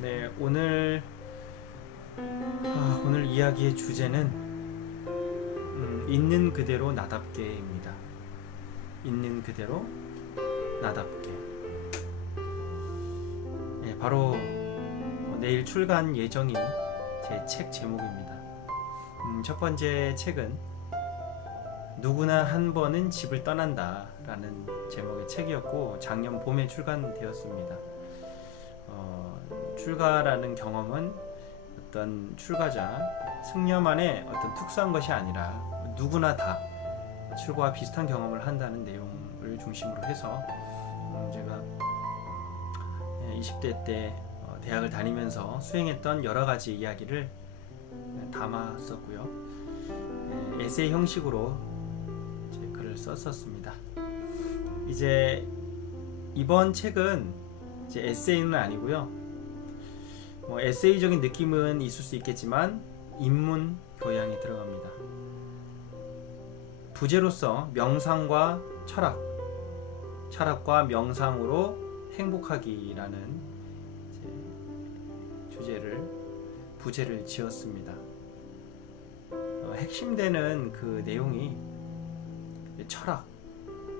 네, 오늘 이야기의 주제는 있는 그대로 나답게입니다. 있는 그대로 나답게. 네, 바로 내일 출간 예정인 제 책 제목입니다. 첫 번째 책은 누구나 한 번은 집을 떠난다 라는 제목의 책이었고, 작년 봄에 출간되었습니다. 출가라는 경험은 어떤 출가자, 승려만의 어떤 특수한 것이 아니라 누구나 다 출가와 비슷한 경험을 한다는 내용을 중심으로 해서 제가 20대 때 대학을 다니면서 수행했던 여러 가지 이야기를 담았었고요. 에세이 형식으로 글을 썼었습니다. 이제 이번 책은 이제 에세이는 아니고요. 에세이적인 느낌은 있을 수 있겠지만 인문 교양이 들어갑니다. 부제로서 명상과 철학과 명상으로 행복하기라는 부제를 지었습니다. 핵심되는 그 내용이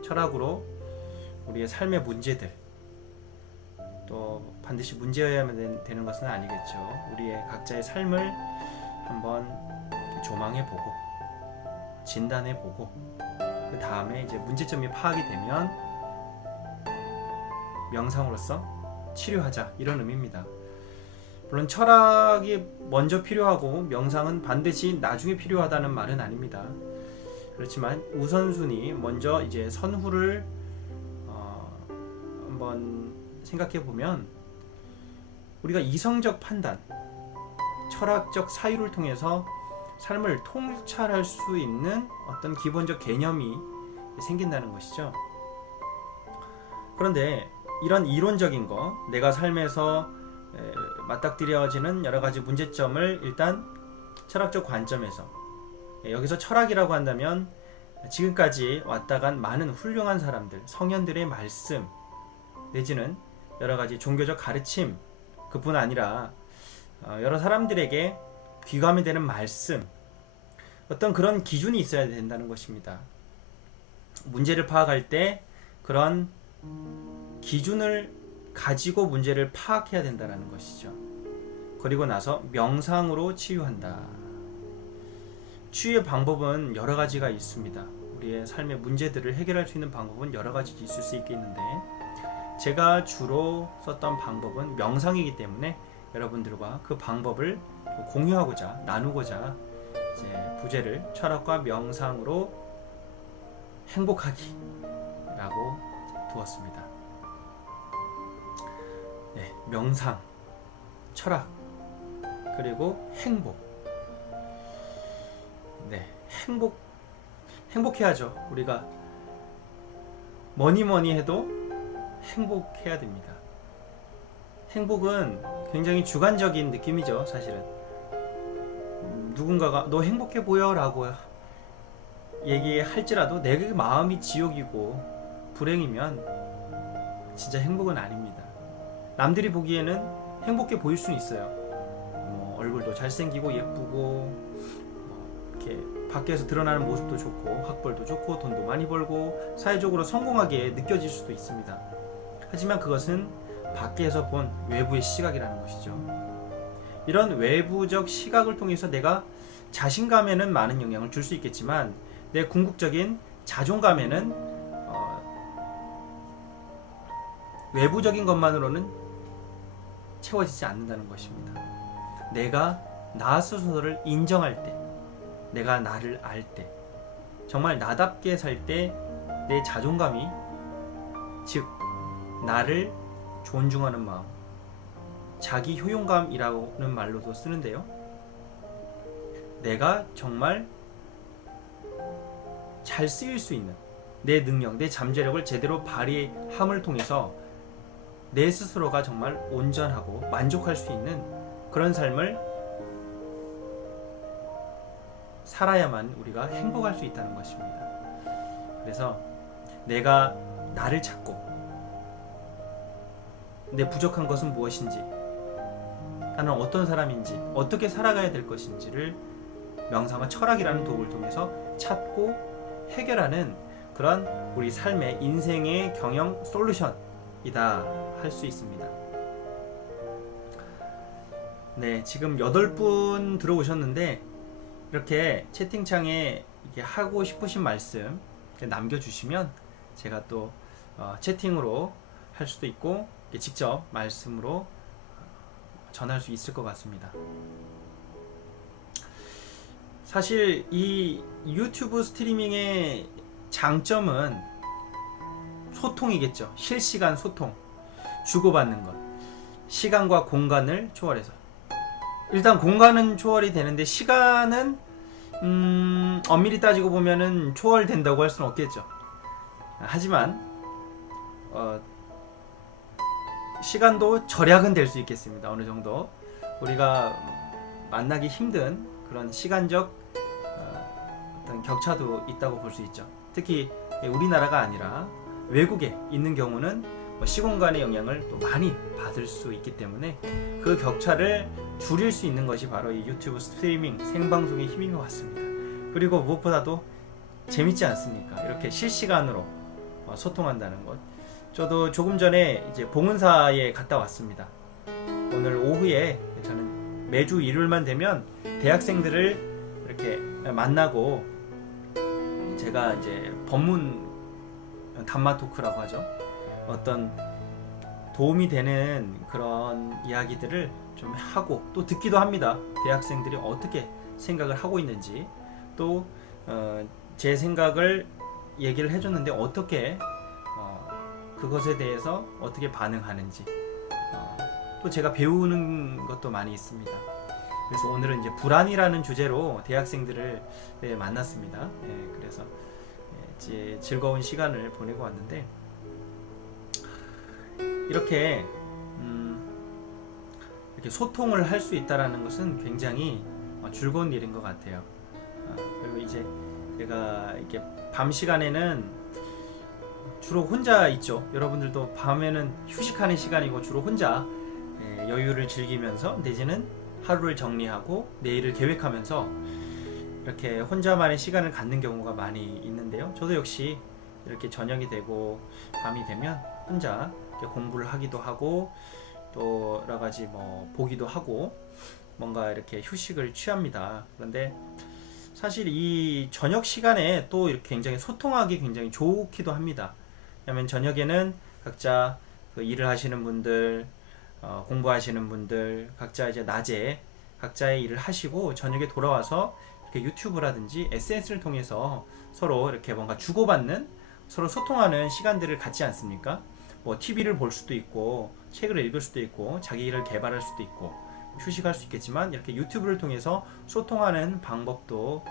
철학으로 우리의 삶의 문제들, 또 반드시 문제여야만 되는 것은 아니겠죠. 우리의 각자의 삶을 한번 조망해보고 진단해보고 그 다음에 이제 문제점이 파악이 되면 명상으로서 치료하자, 이런 의미입니다. 물론 철학이 먼저 필요하고 명상은 반드시 나중에 필요하다는 말은 아닙니다. 그렇지만 우선순위 먼저 이제 선후를 한번 생각해 보면, 우리가 이성적 판단, 철학적 사유를 통해서 삶을 통찰할 수 있는 어떤 기본적 개념이 생긴다는 것이죠. 그런데 이런 이론적인 거, 내가 삶에서 맞닥뜨려지는 여러 가지 문제점을 일단 철학적 관점에서, 여기서 철학이라고 한다면 지금까지 왔다간 많은 훌륭한 사람들, 성현들의 말씀 내지는 여러 가지 종교적 가르침, 그뿐 아니라 여러 사람들에게 귀감이 되는 말씀, 어떤 그런 기준이 있어야 된다는 것입니다. 문제를 파악할 때 그런 기준을 가지고 문제를 파악해야 된다는 것이죠. 그리고 나서 명상으로 치유한다. 치유의 방법은 여러 가지가 있습니다. 우리의 삶의 문제들을 해결할 수 있는 방법은 여러 가지 있을 수 있겠는데, 제가 주로 썼던 방법은 명상이기 때문에 여러분들과 그 방법을 공유하고자, 나누고자 이제 부제를 철학과 명상으로 행복하기라고 두었습니다. 네, 명상, 철학, 그리고 행복. 네, 행복해야죠. 우리가 뭐니 해도 행복해야 됩니다. 행복은 굉장히 주관적인 느낌이죠, 사실은. 누군가가 너 행복해 보여 라고 얘기할지라도 내 마음이 지옥이고 불행이면 진짜 행복은 아닙니다. 남들이 보기에는 행복해 보일 수는 있어요. 얼굴도 잘생기고 예쁘고 이렇게 밖에서 드러나는 모습도 좋고 학벌도 좋고 돈도 많이 벌고 사회적으로 성공하게 느껴질 수도 있습니다. 하지만 그것은 밖에서 본 외부의 시각이라는 것이죠. 이런 외부적 시각을 통해서 내가 자신감에는 많은 영향을 줄 수 있겠지만 내 궁극적인 자존감에는 외부적인 것만으로는 채워지지 않는다는 것입니다. 내가 나 스스로를 인정할 때, 내가 나를 알 때, 정말 나답게 살 때 내 자존감이, 즉 나를 존중하는 마음, 자기 효용감이라는 말로도 쓰는데요. 내가 정말 잘 쓰일 수 있는 내 능력, 내 잠재력을 제대로 발휘함을 통해서 내 스스로가 정말 온전하고 만족할 수 있는 그런 삶을 살아야만 우리가 행복할 수 있다는 것입니다. 그래서 내가 나를 찾고 내 부족한 것은 무엇인지, 나는 어떤 사람인지, 어떻게 살아가야 될 것인지를 명상과 철학이라는 도구를 통해서 찾고 해결하는 그런 우리 삶의 인생의 경영 솔루션이다 할 수 있습니다. 네, 지금 8분 들어오셨는데 이렇게 채팅창에 이렇게 하고 싶으신 말씀 남겨주시면 제가 또 채팅으로 할 수도 있고 직접 말씀으로 전할 수 있을 것 같습니다. 사실 이 유튜브 스트리밍의 장점은 소통이겠죠. 실시간 소통, 주고받는 것, 시간과 공간을 초월해서. 일단 공간은 초월이 되는데 시간은 엄밀히 따지고 보면은 초월된다고 할 수는 없겠죠. 하지만 시간도 절약은 될 수 있겠습니다. 어느 정도 우리가 만나기 힘든 그런 시간적 어떤 격차도 있다고 볼 수 있죠. 특히 우리나라가 아니라 외국에 있는 경우는 시공간의 영향을 또 많이 받을 수 있기 때문에 그 격차를 줄일 수 있는 것이 바로 이 유튜브 스트리밍 생방송의 힘인 것 같습니다. 그리고 무엇보다도 재밌지 않습니까? 이렇게 실시간으로 소통한다는 것. 저도 조금 전에 이제 봉은사에 갔다 왔습니다. 오늘 오후에 저는 매주 일요일만 되면 대학생들을 이렇게 만나고 제가 이제 법문 담마 토크라고 하죠. 어떤 도움이 되는 그런 이야기들을 좀 하고 또 듣기도 합니다. 대학생들이 어떻게 생각을 하고 있는지 또 제 생각을 얘기를 해줬는데 어떻게 그것에 대해서 어떻게 반응하는지 또 제가 배우는 것도 많이 있습니다. 그래서 오늘은 이제 불안이라는 주제로 대학생들을 만났습니다. 그래서 이제 즐거운 시간을 보내고 왔는데 이렇게 소통을 할 수 있다라는 것은 굉장히 즐거운 일인 것 같아요. 그리고 이제 제가 이렇게 밤 시간에는 주로 혼자 있죠. 여러분들도 밤에는 휴식하는 시간이고 주로 혼자 여유를 즐기면서 내지는 하루를 정리하고 내일을 계획하면서 이렇게 혼자만의 시간을 갖는 경우가 많이 있는데요. 저도 역시 이렇게 저녁이 되고 밤이 되면 혼자 이렇게 공부를 하기도 하고 또 여러 가지 보기도 하고 뭔가 이렇게 휴식을 취합니다. 그런데 사실 이 저녁 시간에 또 이렇게 굉장히 소통하기 굉장히 좋기도 합니다. 왜냐하면 저녁에는 각자 그 일을 하시는 분들, 공부하시는 분들, 각자 이제 낮에 각자의 일을 하시고 저녁에 돌아와서 이렇게 유튜브라든지 SNS를 통해서 서로 이렇게 뭔가 주고받는 서로 소통하는 시간들을 갖지 않습니까? TV를 볼 수도 있고 책을 읽을 수도 있고 자기 일을 개발할 수도 있고 휴식할 수 있겠지만 이렇게 유튜브를 통해서 소통하는 방법도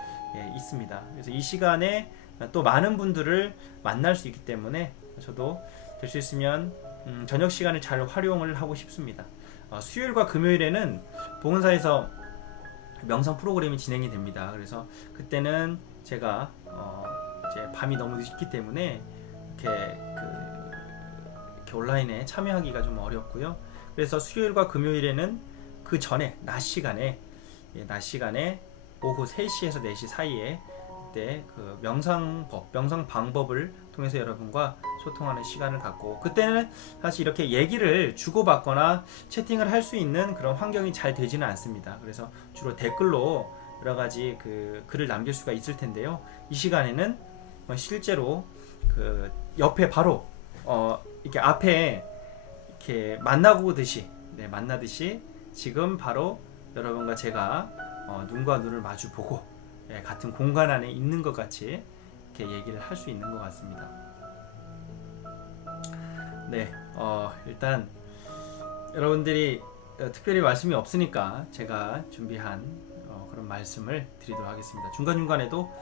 있습니다. 그래서 이 시간에 또 많은 분들을 만날 수 있기 때문에 저도 될 수 있으면 저녁 시간을 잘 활용을 하고 싶습니다. 수요일과 금요일에는 봉은사에서 명상 프로그램이 진행이 됩니다. 그래서 그때는 제가 이제 밤이 너무 늦기 때문에 이렇게 온라인에 참여하기가 좀 어렵고요. 그래서 수요일과 금요일에는 그 전에 낮 시간에 오후 3시에서 4시 사이에 그때 그 명상 방법을 통해서 여러분과 소통하는 시간을 갖고 그때는 사실 이렇게 얘기를 주고받거나 채팅을 할 수 있는 그런 환경이 잘 되지는 않습니다. 그래서 주로 댓글로 여러 가지 그 글을 남길 수가 있을 텐데요. 이 시간에는 실제로 그 옆에 바로 이렇게 앞에 이렇게 만나듯이 지금 바로 여러분과 제가 눈과 눈을 마주보고 같은 공간 안에 있는 것 같이 이렇게 얘기를 할 수 있는 것 같습니다. 네, 일단 여러분들이 특별히 말씀이 없으니까 제가 준비한 그런 말씀을 드리도록 하겠습니다. 중간중간에도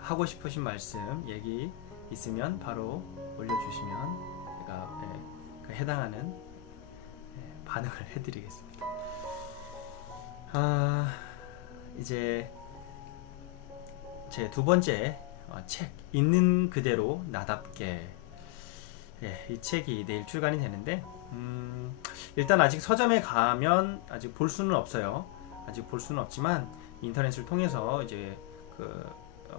하고 싶으신 말씀, 얘기 있으면 바로 올려주시면 제가 그 해당하는 반응을 해드리겠습니다. 이제 제 두 번째 책 있는 그대로 나답게 이 책이 내일 출간이 되는데 일단 아직 서점에 가면 아직 볼 수는 없어요. 아직 볼 수는 없지만 인터넷을 통해서 이제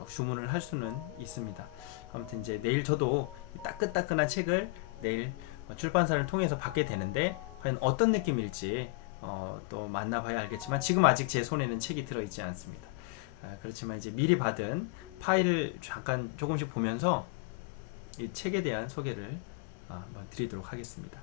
주문을 할 수는 있습니다. 아무튼 이제 내일 저도 따끈따끈한 책을 내일 출판사를 통해서 받게 되는데 과연 어떤 느낌일지 또 만나봐야 알겠지만 지금 아직 제 손에는 책이 들어있지 않습니다. 그렇지만 이제 미리 받은 파일을 잠깐 조금씩 보면서 이 책에 대한 소개를 한번 드리도록 하겠습니다.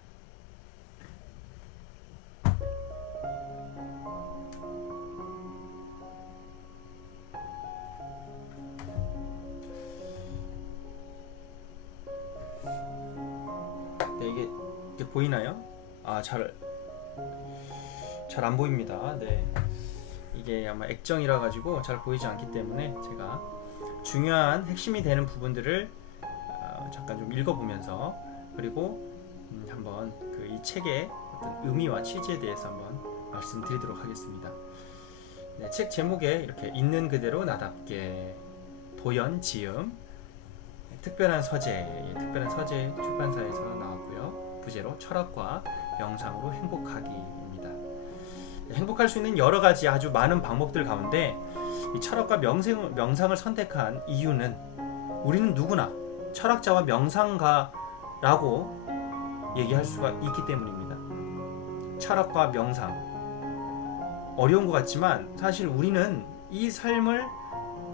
네, 이게 보이나요? 잘 안 보입니다. 네, 이게 아마 액정이라 가지고 잘 보이지 않기 때문에 제가 중요한 핵심이 되는 부분들을 잠깐 좀 읽어보면서 그리고 한번 이 책의 어떤 의미와 취지에 대해서 한번 말씀드리도록 하겠습니다. 네, 책 제목에 이렇게 있는 그대로 나답게 도연 지음 특별한 서재 출판사에서 나왔고요. 부제로 철학과 명상으로 행복하기입니다. 행복할 수 있는 여러 가지 아주 많은 방법들 가운데 이 철학과 명상을 선택한 이유는 우리는 누구나 철학자와 명상가라고 얘기할 수가 있기 때문입니다. 철학과 명상 어려운 것 같지만 사실 우리는 이 삶을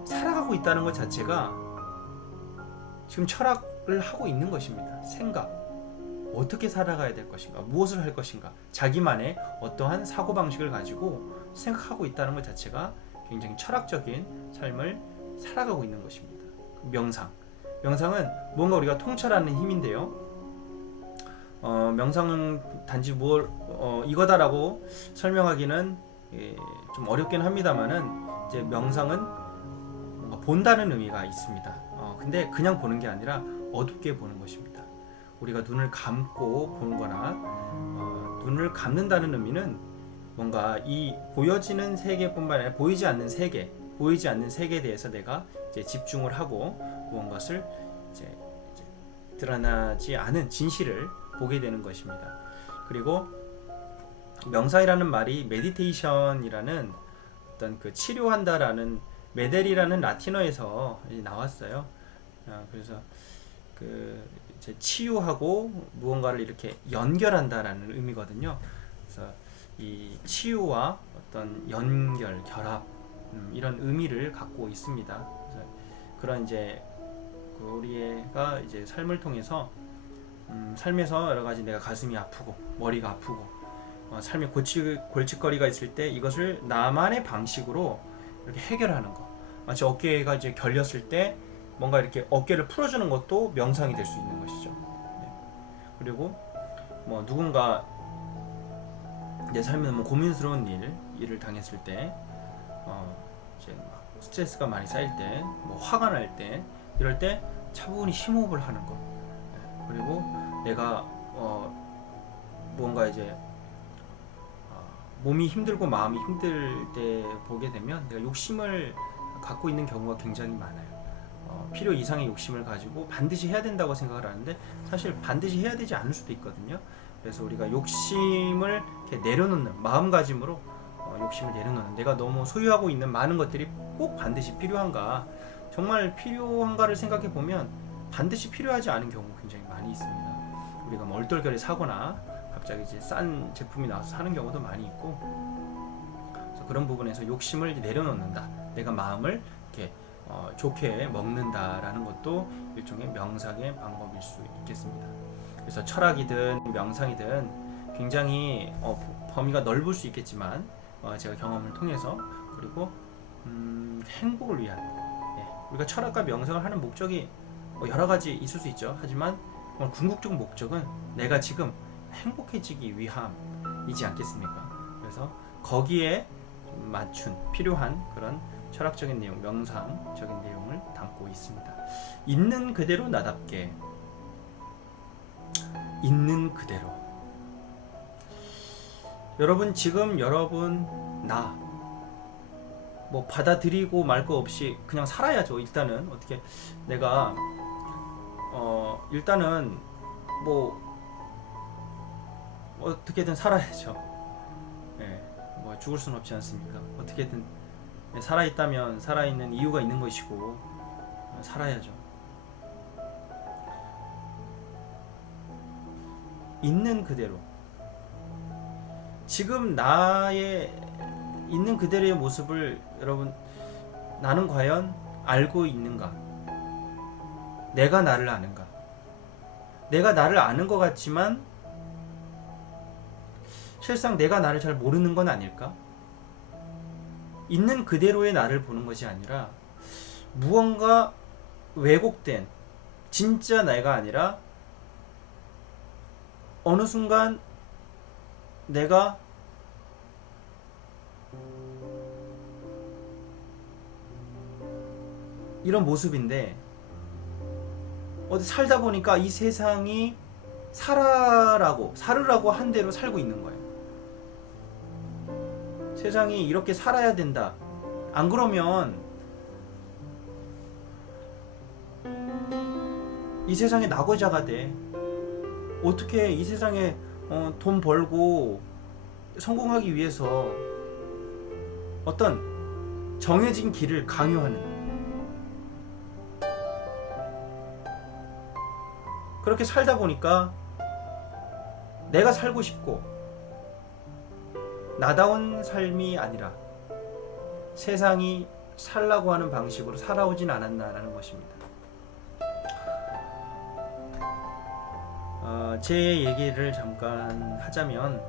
살아가고 있다는 것 자체가 지금 철학을 하고 있는 것입니다. 생각, 어떻게 살아가야 될 것인가, 무엇을 할 것인가, 자기만의 어떠한 사고방식을 가지고 생각하고 있다는 것 자체가 굉장히 철학적인 삶을 살아가고 있는 것입니다. 명상은 뭔가 우리가 통찰하는 힘인데요. 명상은 단지 이거다라고 설명하기는 좀 어렵긴 합니다만은 이제 명상은 뭔가 본다는 의미가 있습니다. 근데 그냥 보는 게 아니라 어둡게 보는 것입니다. 우리가 눈을 감고 보는 거나 눈을 감는다는 의미는 뭔가 이 보여지는 세계뿐만 아니라 보이지 않는 세계에 대해서 내가 이제 집중을 하고 무언가를 이제 드러나지 않은 진실을 보게 되는 것입니다. 그리고 명상이라는 말이 메디테이션이라는 어떤 치료한다라는 메델이라는 라틴어에서 나왔어요. 그래서 이제 치유하고 무언가를 이렇게 연결한다라는 의미거든요. 그래서 이 치유와 어떤 연결, 결합 이런 의미를 갖고 있습니다. 그래서 그런 이제 우리가 이제 삶을 통해서 삶에서 여러 가지 내가 가슴이 아프고 머리가 아프고 삶에 골칫거리가 있을 때 이것을 나만의 방식으로 이렇게 해결하는 거. 마치 어깨가 이제 결렸을 때 뭔가 이렇게 어깨를 풀어주는 것도 명상이 될 수 있는 것이죠. 네. 그리고 누군가 내 삶에 고민스러운 일을 당했을 때, 이제 막 스트레스가 많이 쌓일 때, 화가 날 때, 이럴 때 차분히 심호흡을 하는 것. 네. 그리고 내가 뭔가 이제 몸이 힘들고 마음이 힘들 때 보게 되면 내가 욕심을 갖고 있는 경우가 굉장히 많아요. 필요 이상의 욕심을 가지고 반드시 해야 된다고 생각을 하는데 사실 반드시 해야 되지 않을 수도 있거든요. 그래서 우리가 욕심을 이렇게 내려놓는 마음가짐으로 욕심을 내려놓는, 내가 너무 소유하고 있는 많은 것들이 꼭 반드시 필요한가, 정말 필요한가를 생각해 보면 반드시 필요하지 않은 경우가 굉장히 많이 있습니다. 우리가 얼떨결에 사거나 갑자기 이제 싼 제품이 나와서 사는 경우도 많이 있고, 그래서 그런 부분에서 욕심을 내려놓는다, 내가 마음을 이렇게 좋게 먹는다라는 것도 일종의 명상의 방법일 수 있겠습니다. 그래서 철학이든 명상이든 굉장히 범위가 넓을 수 있겠지만 제가 경험을 통해서, 그리고 행복을 위한, 우리가 철학과 명상을 하는 목적이 여러 가지 있을 수 있죠. 하지만 궁극적 목적은 내가 지금 행복해지기 위함이지 않겠습니까? 그래서 거기에 맞춘 필요한 그런 철학적인 내용, 명상적인 내용을 담고 있습니다. 있는 그대로 나답게. 있는 그대로. 여러분, 지금 여러분 나 받아들이고 말 거 없이 그냥 살아야죠. 일단은 어떻게 내가 일단은 어떻게든 살아야죠. 예, 뭐 죽을 수는 없지 않습니까? 어떻게든 살아있다면 살아있는 이유가 있는 것이고 살아야죠. 있는 그대로, 지금 나의 있는 그대로의 모습을 여러분, 나는 과연 알고 있는가? 내가 나를 아는가? 내가 나를 아는 것 같지만 실상 내가 나를 잘 모르는 건 아닐까? 있는 그대로의 나를 보는 것이 아니라 무언가 왜곡된 진짜 내가 아니라 어느 순간 내가 이런 모습인데 어디 살다 보니까 이 세상이 살으라고 한 대로 살고 있는 거예요. 세상이 이렇게 살아야 된다. 안 그러면 이 세상에 낙오자가 돼. 어떻게 이 세상에 돈 벌고 성공하기 위해서 어떤 정해진 길을 강요하는, 그렇게 살다 보니까 내가 살고 싶고 나다운 삶이 아니라 세상이 살라고 하는 방식으로 살아오진 않았나라는 것입니다. 제 얘기를 잠깐 하자면,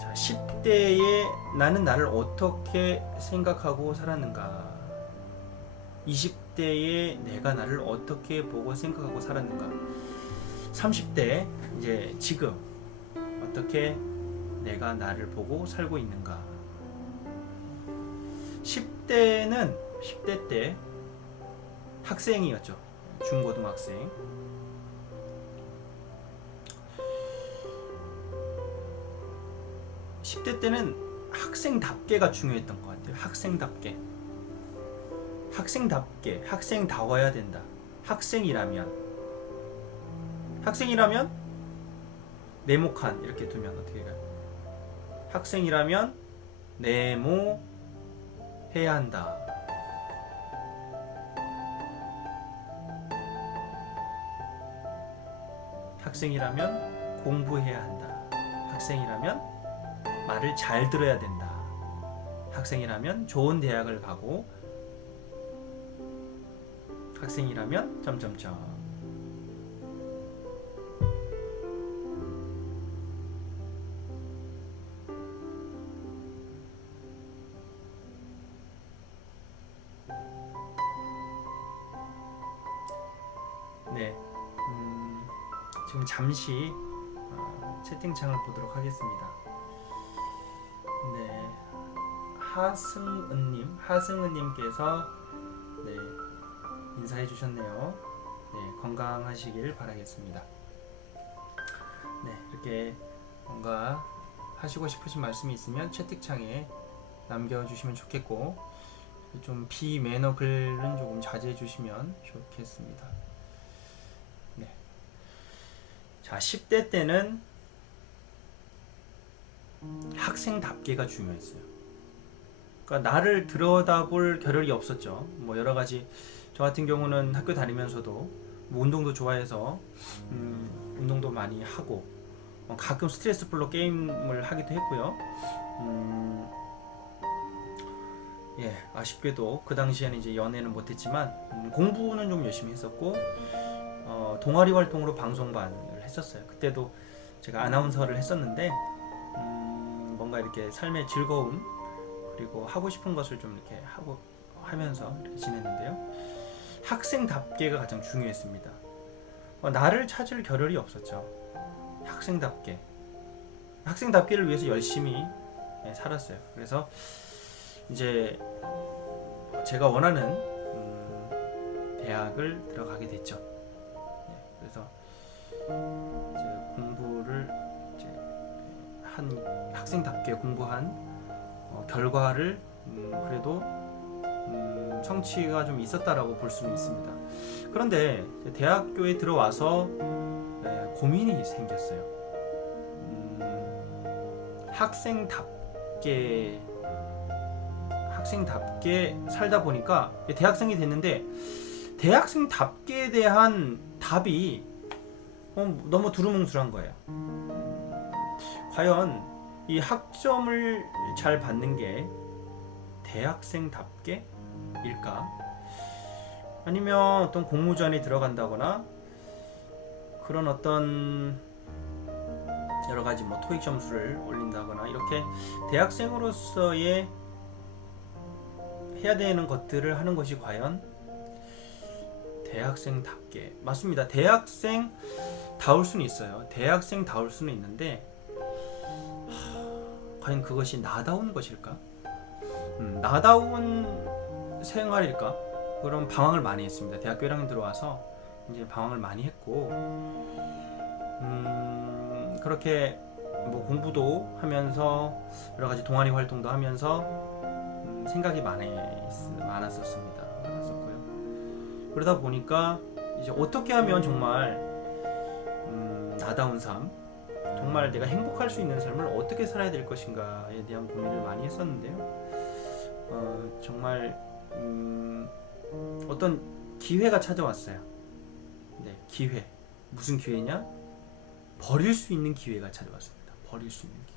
자, 10대에 나는 나를 어떻게 생각하고 살았는가, 20대에 내가 나를 어떻게 보고 생각하고 살았는가, 30대 이제 지금 어떻게 내가 나를 보고 살고 있는가. 10대 때 학생이었죠. 중고등학생. 10대 때는 학생답게가 중요했던 것 같아요. 학생답게, 학생다워야 된다. 학생이라면 네모칸 이렇게 두면 어떻게 가요? 학생이라면 네모 해야 한다. 학생이라면 공부해야 한다. 학생이라면 말을 잘 들어야 된다. 학생이라면 좋은 대학을 가고, 학생이라면 점점점. 네, 지금 잠시 채팅창을 보도록 하겠습니다. 네, 하승은님께서 네, 인사해 주셨네요. 네, 건강하시길 바라겠습니다. 네, 이렇게 뭔가 하시고 싶으신 말씀이 있으면 채팅창에 남겨주시면 좋겠고, 좀 비매너 글은 조금 자제해 주시면 좋겠습니다. 네. 자, 10대 때는 학생답게가 중요했어요. 그러니까 나를 들여다볼 겨를이 없었죠. 뭐 여러 가지, 저 같은 경우는 학교 다니면서도 뭐 운동도 좋아해서 운동도 많이 하고, 가끔 스트레스 풀러 게임을 하기도 했고요. 예, 아쉽게도 그 당시에는 이제 연애는 못했지만 공부는 좀 열심히 했었고, 동아리 활동으로 방송반을 했었어요. 그때도 제가 아나운서를 했었는데, 뭔가 이렇게 삶의 즐거움 그리고 하고 싶은 것을 좀 이렇게 하면서 이렇게 지냈는데요. 학생답게가 가장 중요했습니다. 나를 찾을 겨를이 없었죠. 학생답게를 위해서 열심히 살았어요. 그래서 이제 제가 원하는 대학을 들어가게 됐죠. 그래서 이제 공부를 이제 학생답게 공부한 결과를 그래도 성취가 좀 있었다라고 볼 수는 있습니다. 그런데 대학교에 들어와서 고민이 생겼어요. 학생답게 살다 보니까 대학생이 됐는데 대학생답게에 대한 답이 너무 두루뭉술한 거예요. 과연 이 학점을 잘 받는 게 대학생답게일까? 아니면 어떤 공모전에 들어간다거나 그런 어떤 여러가지 토익 점수를 올린다거나 이렇게 대학생으로서의 해야 되는 것들을 하는 것이 과연 대학생답게, 맞습니다. 대학생다울 수는 있어요. 대학생다울 수는 있는데 과연 그것이 나다운 것일까? 나다운 생활일까? 그럼 방황을 많이 했습니다. 대학교 1학년 들어와서 이제 방황을 많이 했고 그렇게 공부도 하면서 여러 가지 동아리 활동도 하면서 생각이 많았었습니다. 많았었고요. 그러다 보니까 이제 어떻게 하면 정말 나다운 삶, 정말 내가 행복할 수 있는 삶을 어떻게 살아야 될 것인가에 대한 고민을 많이 했었는데요. 정말 어떤 기회가 찾아왔어요. 네, 기회. 무슨 기회냐? 버릴 수 있는 기회가 찾아왔습니다. 버릴 수 있는 기회.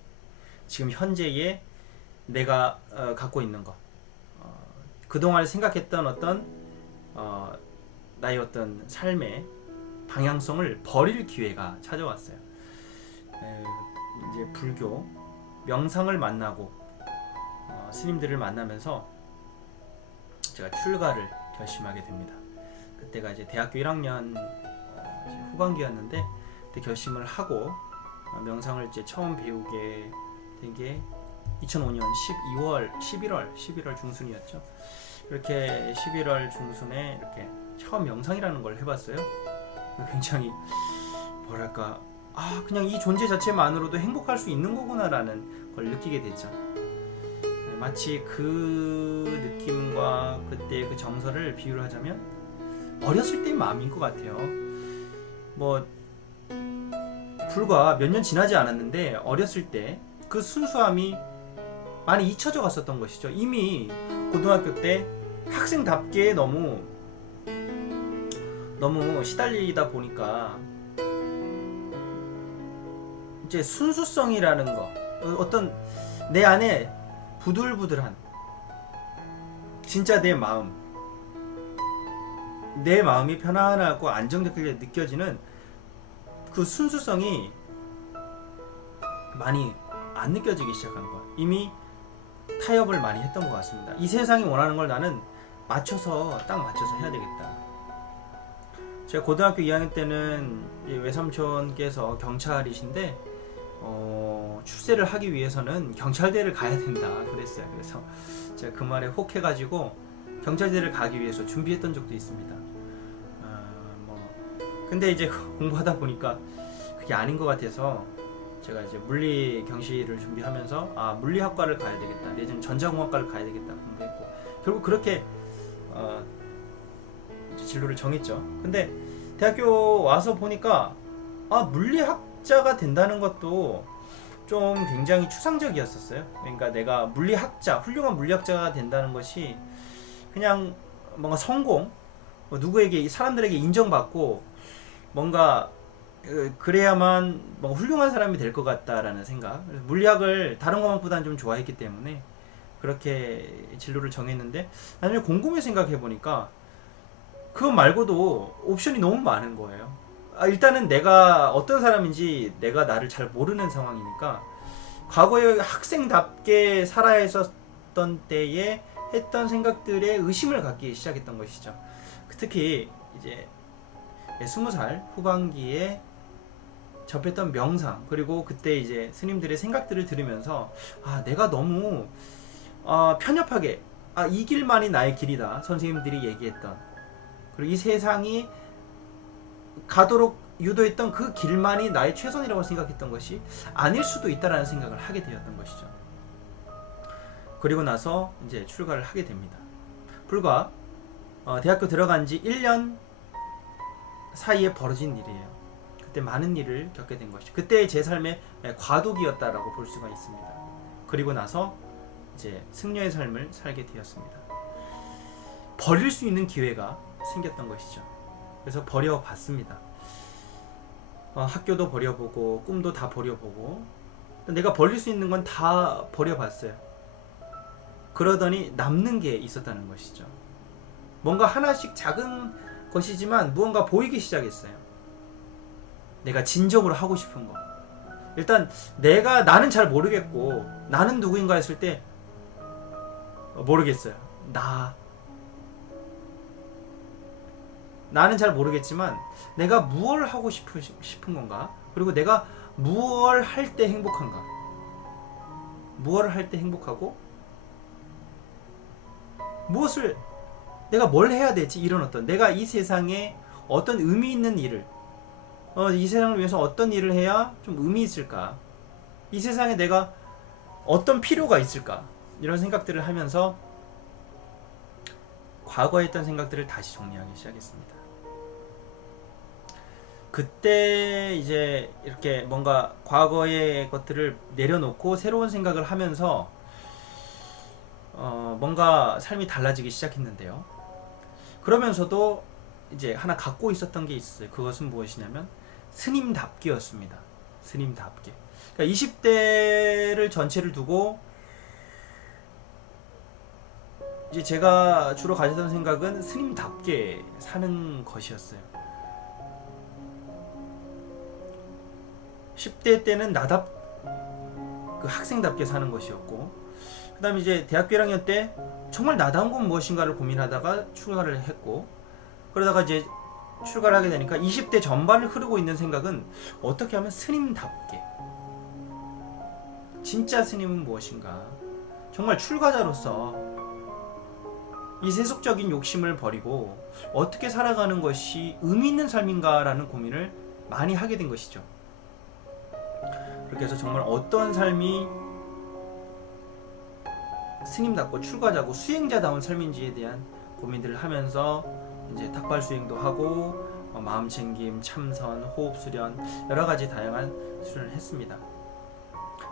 지금 현재의 내가 갖고 있는 것, 그동안 생각했던 어떤 나의 어떤 삶의 방향성을 버릴 기회가 찾아왔어요. 이제 불교 명상을 만나고 스님들을 만나면서 제가 출가를 결심하게 됩니다. 그때가 이제 대학교 1학년 후반기였는데 그때 결심을 하고 명상을 이제 처음 배우게 된 게 2005년 11월 중순이었죠. 이렇게 11월 중순에 이렇게 처음 명상이라는 걸 해봤어요. 굉장히 뭐랄까, 그냥 이 존재 자체만으로도 행복할 수 있는 거구나라는 걸 느끼게 됐죠. 마치 그 느낌과 그때 그 정서를 비유를 하자면 어렸을 때의 마음인 것 같아요. 불과 몇 년 지나지 않았는데 어렸을 때 그 순수함이 많이 잊혀져 갔었던 것이죠. 이미 고등학교 때 학생답게 너무 시달리다 보니까 이제 순수성이라는 거, 어떤 내 안에 부들부들한 진짜 내 마음이 편안하고 안정되게 느껴지는 그 순수성이 많이 안 느껴지기 시작한 거야. 이미 타협을 많이 했던 것 같습니다. 이 세상이 원하는 걸 나는 딱 맞춰서 해야 되겠다. 제가 고등학교 2학년 때는 외삼촌께서 경찰이신데 출세를 하기 위해서는 경찰대를 가야 된다 그랬어요. 그래서 제가 그 말에 혹해가지고 경찰대를 가기 위해서 준비했던 적도 있습니다. 근데 이제 공부하다 보니까 그게 아닌 것 같아서 제가 이제 물리 경시를 준비하면서 물리학과를 가야 되겠다, 내지는 전자공학과를 가야 되겠다 공부했고 결국 그렇게 진로를 정했죠. 근데 대학교 와서 보니까 물리학자가 된다는 것도 좀 굉장히 추상적이었었어요. 그러니까 내가 훌륭한 물리학자가 된다는 것이 그냥 뭔가 성공, 누구에게, 사람들에게 인정받고 뭔가 그래야만 뭔가 훌륭한 사람이 될 것 같다라는 생각. 물리학을 다른 것보다는 좀 좋아했기 때문에 그렇게 진로를 정했는데 나중에 곰곰이 생각해 보니까 그거 말고도 옵션이 너무 많은 거예요. 일단은 내가 어떤 사람인지 내가 나를 잘 모르는 상황이니까 과거에 학생답게 살아야 했었던 때에 했던 생각들에 의심을 갖기 시작했던 것이죠. 특히 이제 20살 후반기에 접했던 명상, 그리고 그때 이제 스님들의 생각들을 들으면서 내가 너무 편협하게 이 길만이 나의 길이다 선생님들이 얘기했던, 그리고 이 세상이 가도록 유도했던 그 길만이 나의 최선이라고 생각했던 것이 아닐 수도 있다라는 생각을 하게 되었던 것이죠. 그리고 나서 이제 출가를 하게 됩니다. 불과 대학교 들어간 지 1년 사이에 벌어진 일이에요. 그때 많은 일을 겪게 된 것이죠. 그때 제 삶의 과도기였다라고 볼 수가 있습니다. 그리고 나서 이제 승려의 삶을 살게 되었습니다. 버릴 수 있는 기회가 생겼던 것이죠. 그래서 버려봤습니다. 학교도 버려보고 꿈도 다 버려보고 내가 버릴 수 있는 건 다 버려봤어요. 그러더니 남는 게 있었다는 것이죠. 뭔가 하나씩 작은 것이지만 무언가 보이기 시작했어요. 내가 진정으로 하고 싶은 거. 일단 나는 잘 모르겠고 나는 누구인가 했을 때 모르겠어요. 나는 잘 모르겠지만 내가 무엇을 하고 싶은 건가? 그리고 내가 무엇을 할 때 행복한가? 무엇을 할 때 행복하고 내가 뭘 해야 되지? 이런 어떤 내가 이 세상에 어떤 의미 있는 일을 이 세상을 위해서 어떤 일을 해야 좀 의미 있을까? 이 세상에 내가 어떤 필요가 있을까? 이런 생각들을 하면서 과거에 했던 생각들을 다시 정리하기 시작했습니다. 그때 이제 이렇게 뭔가 과거의 것들을 내려놓고 새로운 생각을 하면서 뭔가 삶이 달라지기 시작했는데요. 그러면서도 이제 하나 갖고 있었던 게 있어요. 그것은 무엇이냐면 스님답기였습니다. 스님답게. 그러니까 20대를 전체를 두고 이제 제가 주로 가졌던 생각은 스님답게 사는 것이었어요. 10대 때는 그 학생답게 사는 것이었고, 그 다음에 이제 대학교 1학년 때 정말 나다운 건 무엇인가를 고민하다가 출가를 했고, 그러다가 이제 출가를 하게 되니까 20대 전반을 흐르고 있는 생각은 어떻게 하면 스님답게, 진짜 스님은 무엇인가, 정말 출가자로서 이 세속적인 욕심을 버리고 어떻게 살아가는 것이 의미 있는 삶인가라는 고민을 많이 하게 된 것이죠. 그렇게 해서 정말 어떤 삶이 스님답고 출가자고 수행자다운 삶인지에 대한 고민들을 하면서 이제 탁발 수행도 하고 마음챙김, 참선, 호흡수련 여러 가지 다양한 수련을 했습니다.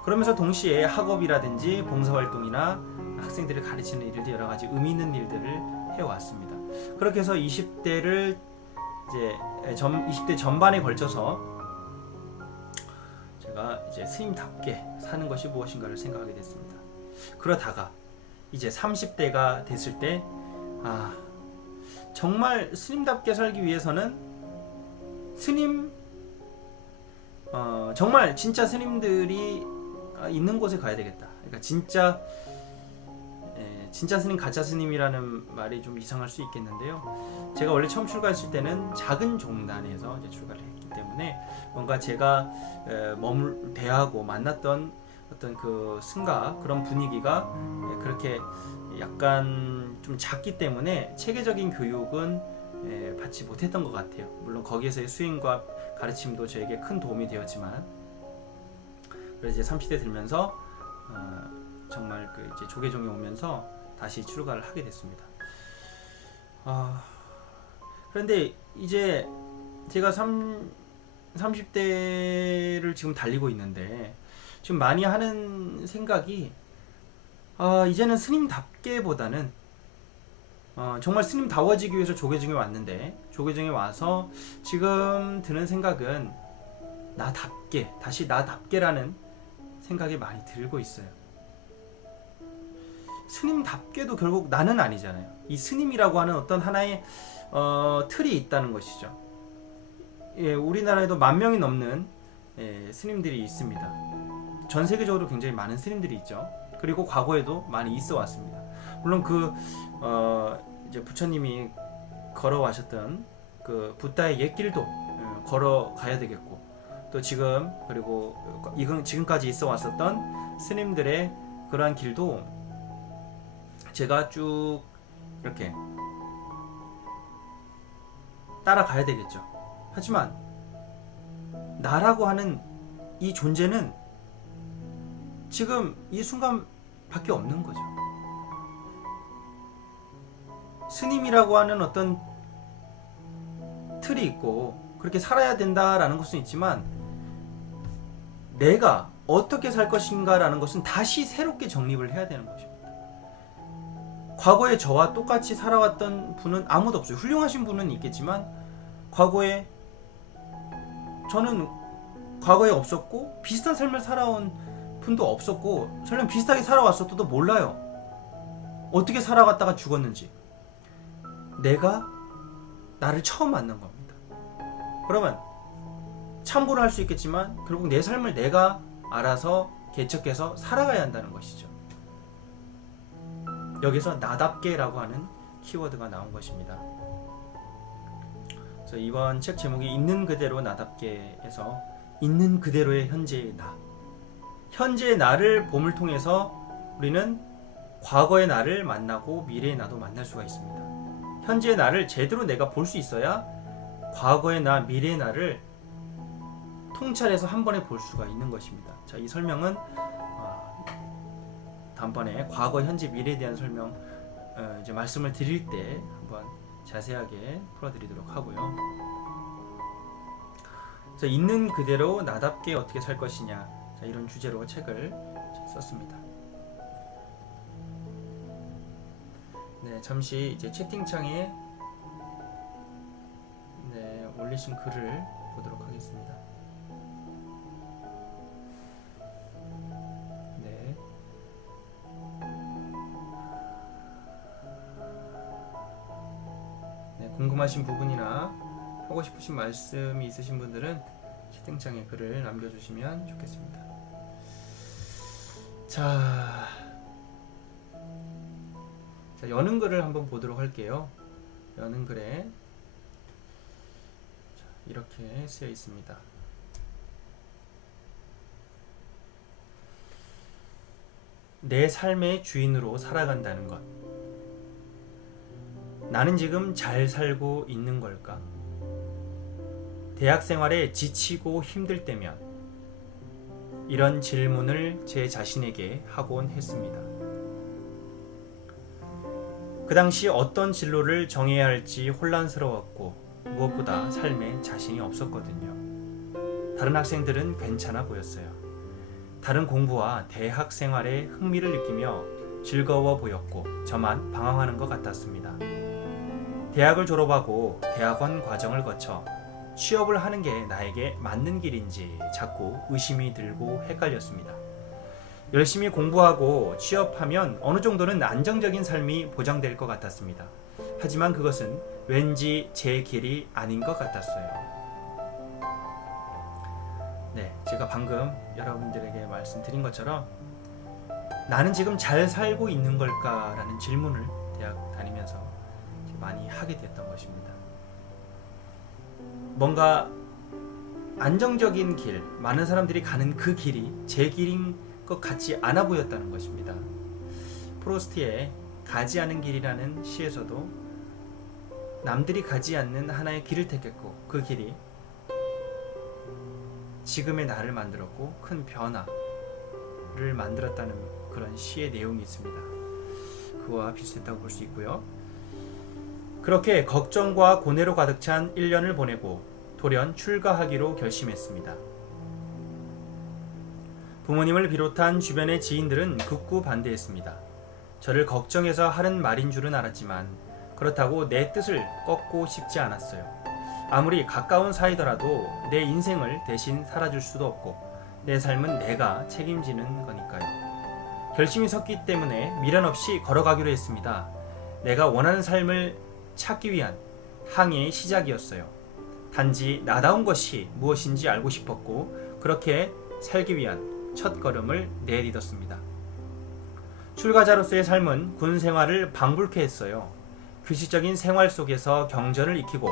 그러면서 동시에 학업이라든지 봉사활동이나 학생들을 가르치는 일들 여러 가지 의미 있는 일들을 해왔습니다. 그렇게 해서 20대 전반에 걸쳐서 제가 이제 스님답게 사는 것이 무엇인가를 생각하게 됐습니다. 그러다가 이제 30대가 됐을 때 정말 스님답게 살기 위해서는 정말 진짜 스님들이 있는 곳에 가야 되겠다. 그러니까 진짜 스님, 가짜 스님이라는 말이 좀 이상할 수 있겠는데요. 제가 원래 처음 출가했을 때는 작은 종단에서 이제 출가를 했기 때문에 뭔가 제가 대하고 만났던 어떤 그 승가 그런 분위기가 그렇게 약간 좀 작기 때문에 체계적인 교육은 받지 못했던 것 같아요. 물론 거기에서의 수행과 가르침도 저에게 큰 도움이 되었지만, 그래서 이제 30대 들면서 정말 그 이제 조계종에 오면서 다시 출가를 하게 됐습니다. 그런데 이제 제가 30대를 지금 달리고 있는데 지금 많이 하는 생각이 이제는 스님답게보다는 정말 스님다워지기 위해서 조계종에 왔는데, 조계종에 와서 지금 드는 생각은 나답게, 다시 나답게라는 생각이 많이 들고 있어요. 스님답게도 결국 나는 아니잖아요. 이 스님이라고 하는 어떤 하나의 틀이 있다는 것이죠. 우리나라에도 10,000명이 넘는 스님들이 있습니다. 전 세계적으로 굉장히 많은 스님들이 있죠. 그리고 과거에도 많이 있어 왔습니다. 물론 이제 부처님이 걸어가셨던 그 붓다의 옛길도 걸어가야 되겠고, 또 지금까지 있어 왔었던 스님들의 그러한 길도 제가 쭉 이렇게 따라가야 되겠죠. 하지만 나라고 하는 이 존재는 지금 이 순간밖에 없는 거죠. 스님이라고 하는 어떤 틀이 있고 그렇게 살아야 된다라는 것은 있지만 내가 어떻게 살 것인가라는 것은 다시 새롭게 정립을 해야 되는 것입니다. 과거에 저와 똑같이 살아왔던 분은 아무도 없어요. 훌륭하신 분은 있겠지만 과거에 저는 과거에 없었고 비슷한 삶을 살아온 분도 없었고 설령 비슷하게 살아왔어도 몰라요. 어떻게 살아갔다가 죽었는지. 내가 나를 처음 만난 겁니다. 그러면 참고를 할 수 있겠지만 결국 내 삶을 내가 알아서 개척해서 살아가야 한다는 것이죠. 여기서 나답게라고 하는 키워드가 나온 것입니다. 그래서 이번 책 제목이 있는 그대로 나답게에서 있는 그대로의 현재의 나, 현재의 나를 봄을 통해서 우리는 과거의 나를 만나고 미래의 나도 만날 수가 있습니다. 현재의 나를 제대로 내가 볼 수 있어야 과거의 나, 미래의 나를 통찰해서 한 번에 볼 수가 있는 것입니다. 자, 이 설명은 다음번에 과거, 현재, 미래에 대한 설명 이제 말씀을 드릴 때 한번 자세하게 풀어드리도록 하고요. 자, 있는 그대로 나답게 어떻게 살 것이냐, 자, 이런 주제로 책을 썼습니다. 네, 잠시 이제 채팅창에 올리신 글을 보도록 하겠습니다. 궁금하신 부분이나 하고 싶으신 말씀이 있으신 분들은 채팅창에 글을 남겨주시면 좋겠습니다. 자, 여는 글을 한번 보도록 할게요. 여는 글에 이렇게 쓰여 있습니다. 내 삶의 주인으로 살아간다는 것. 나는 지금 잘 살고 있는 걸까? 대학 생활에 지치고 힘들 때면 이런 질문을 제 자신에게 하곤 했습니다. 그 당시 어떤 진로를 정해야 할지 혼란스러웠고 무엇보다 삶에 자신이 없었거든요. 다른 학생들은 괜찮아 보였어요. 다른 공부와 대학 생활에 흥미를 느끼며 즐거워 보였고 저만 방황하는 것 같았습니다. 대학을 졸업하고 대학원 과정을 거쳐 취업을 하는 게 나에게 맞는 길인지 자꾸 의심이 들고 헷갈렸습니다. 열심히 공부하고 취업하면 어느 정도는 안정적인 삶이 보장될 것 같았습니다. 하지만 그것은 왠지 제 길이 아닌 것 같았어요. 네, 제가 방금 여러분들에게 말씀드린 것처럼 나는 지금 잘 살고 있는 걸까? 라는 질문을 대학 다니면서 많이 하게 됐던 것입니다. 뭔가 안정적인 길, 많은 사람들이 가는 그 길이 제 길인 것 같지 않아 보였다는 것입니다. 프로스트의 가지 않은 길이라는 시에서도 남들이 가지 않는 하나의 길을 택했고 그 길이 지금의 나를 만들었고 큰 변화를 만들었다는 그런 시의 내용이 있습니다. 그와 비슷했다고 볼 수 있고요. 그렇게 걱정과 고뇌로 가득 찬 1년을 보내고 돌연 출가하기로 결심했습니다. 부모님을 비롯한 주변의 지인들은 극구 반대했습니다. 저를 걱정해서 하는 말인 줄은 알았지만 그렇다고 내 뜻을 꺾고 싶지 않았어요. 아무리 가까운 사이더라도 내 인생을 대신 살아줄 수도 없고 내 삶은 내가 책임지는 거니까요. 결심이 섰기 때문에 미련 없이 걸어가기로 했습니다. 내가 원하는 삶을 찾기 위한 항해의 시작이었어요. 단지 나다운 것이 무엇인지 알고 싶었고 그렇게 살기 위한 첫걸음을 내딛었습니다. 출가자로서의 삶은 군 생활을 방불케 했어요. 규칙적인 생활 속에서 경전을 익히고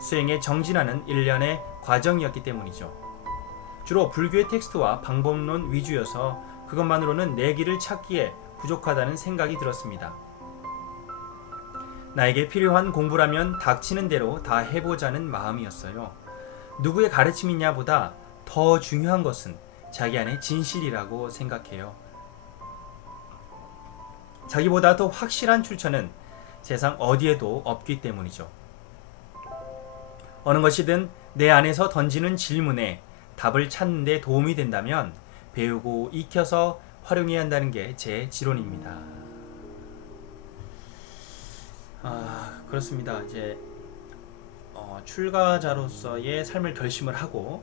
수행에 정진하는 일련의 과정이었기 때문이죠. 주로 불교의 텍스트와 방법론 위주여서 그것만으로는 내 길을 찾기에 부족하다는 생각이 들었습니다. 나에게 필요한 공부라면 닥치는 대로 다 해보자는 마음이었어요. 누구의 가르침이냐보다 더 중요한 것은 자기 안의 진실이라고 생각해요. 자기보다 더 확실한 출처는 세상 어디에도 없기 때문이죠. 어느 것이든 내 안에서 던지는 질문에 답을 찾는 데 도움이 된다면 배우고 익혀서 활용해야 한다는 게 제 지론입니다. 그렇습니다. 이제 출가자로서의 삶을 결심을 하고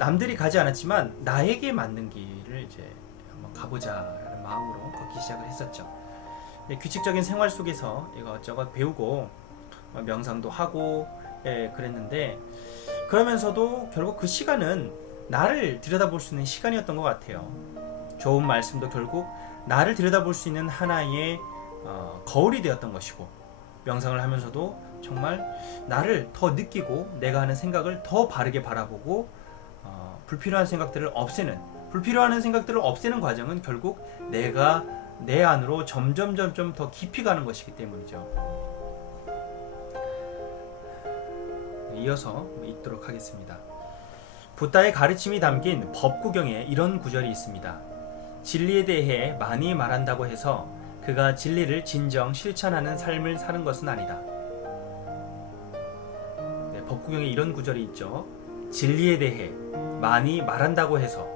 남들이 가지 않았지만 나에게 맞는 길을 이제 한번 가보자라는 마음으로 걷기 시작을 했었죠. 규칙적인 생활 속에서 이것저것 배우고 명상도 하고 그랬는데, 그러면서도 결국 그 시간은 나를 들여다볼 수 있는 시간이었던 것 같아요. 좋은 말씀도 결국 나를 들여다볼 수 있는 하나의 거울이 되었던 것이고, 명상을 하면서도 정말 나를 더 느끼고 내가 하는 생각을 더 바르게 바라보고 불필요한 생각들을 없애는 과정은 결국 내가 내 안으로 점점 더 깊이 가는 것이기 때문이죠. 이어서 읽도록 하겠습니다. 붓다의 가르침이 담긴 법구경에 이런 구절이 있습니다. 진리에 대해 많이 말한다고 해서 그가 진리를 진정 실천하는 삶을 사는 것은 아니다. 법구경에 이런 구절이 있죠. 진리에 대해 많이 말한다고 해서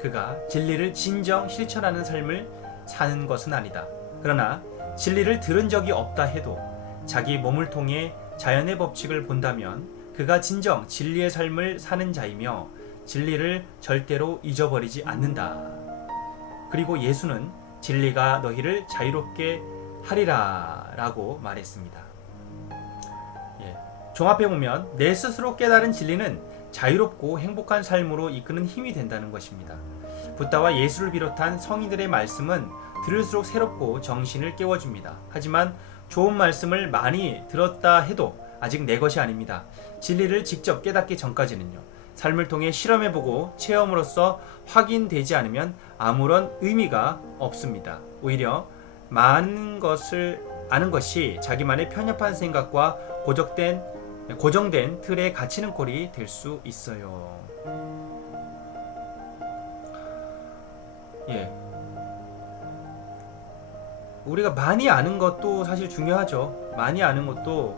그가 진리를 진정 실천하는 삶을 사는 것은 아니다. 그러나 진리를 들은 적이 없다 해도 자기 몸을 통해 자연의 법칙을 본다면 그가 진정 진리의 삶을 사는 자이며 진리를 절대로 잊어버리지 않는다. 그리고 예수는 진리가 너희를 자유롭게 하리라 라고 말했습니다. 종합해보면 내 스스로 깨달은 진리는 자유롭고 행복한 삶으로 이끄는 힘이 된다는 것입니다. 붓다와 예수를 비롯한 성인들의 말씀은 들을수록 새롭고 정신을 깨워줍니다. 하지만 좋은 말씀을 많이 들었다 해도 아직 내 것이 아닙니다. 진리를 직접 깨닫기 전까지는요. 삶을 통해 실험해보고 체험으로써 확인되지 않으면 아무런 의미가 없습니다. 오히려 많은 것을 아는 것이 자기만의 편협한 생각과 고정된 틀에 갇히는 꼴이 될 수 있어요. 우리가 많이 아는 것도 사실 중요하죠. 많이 아는 것도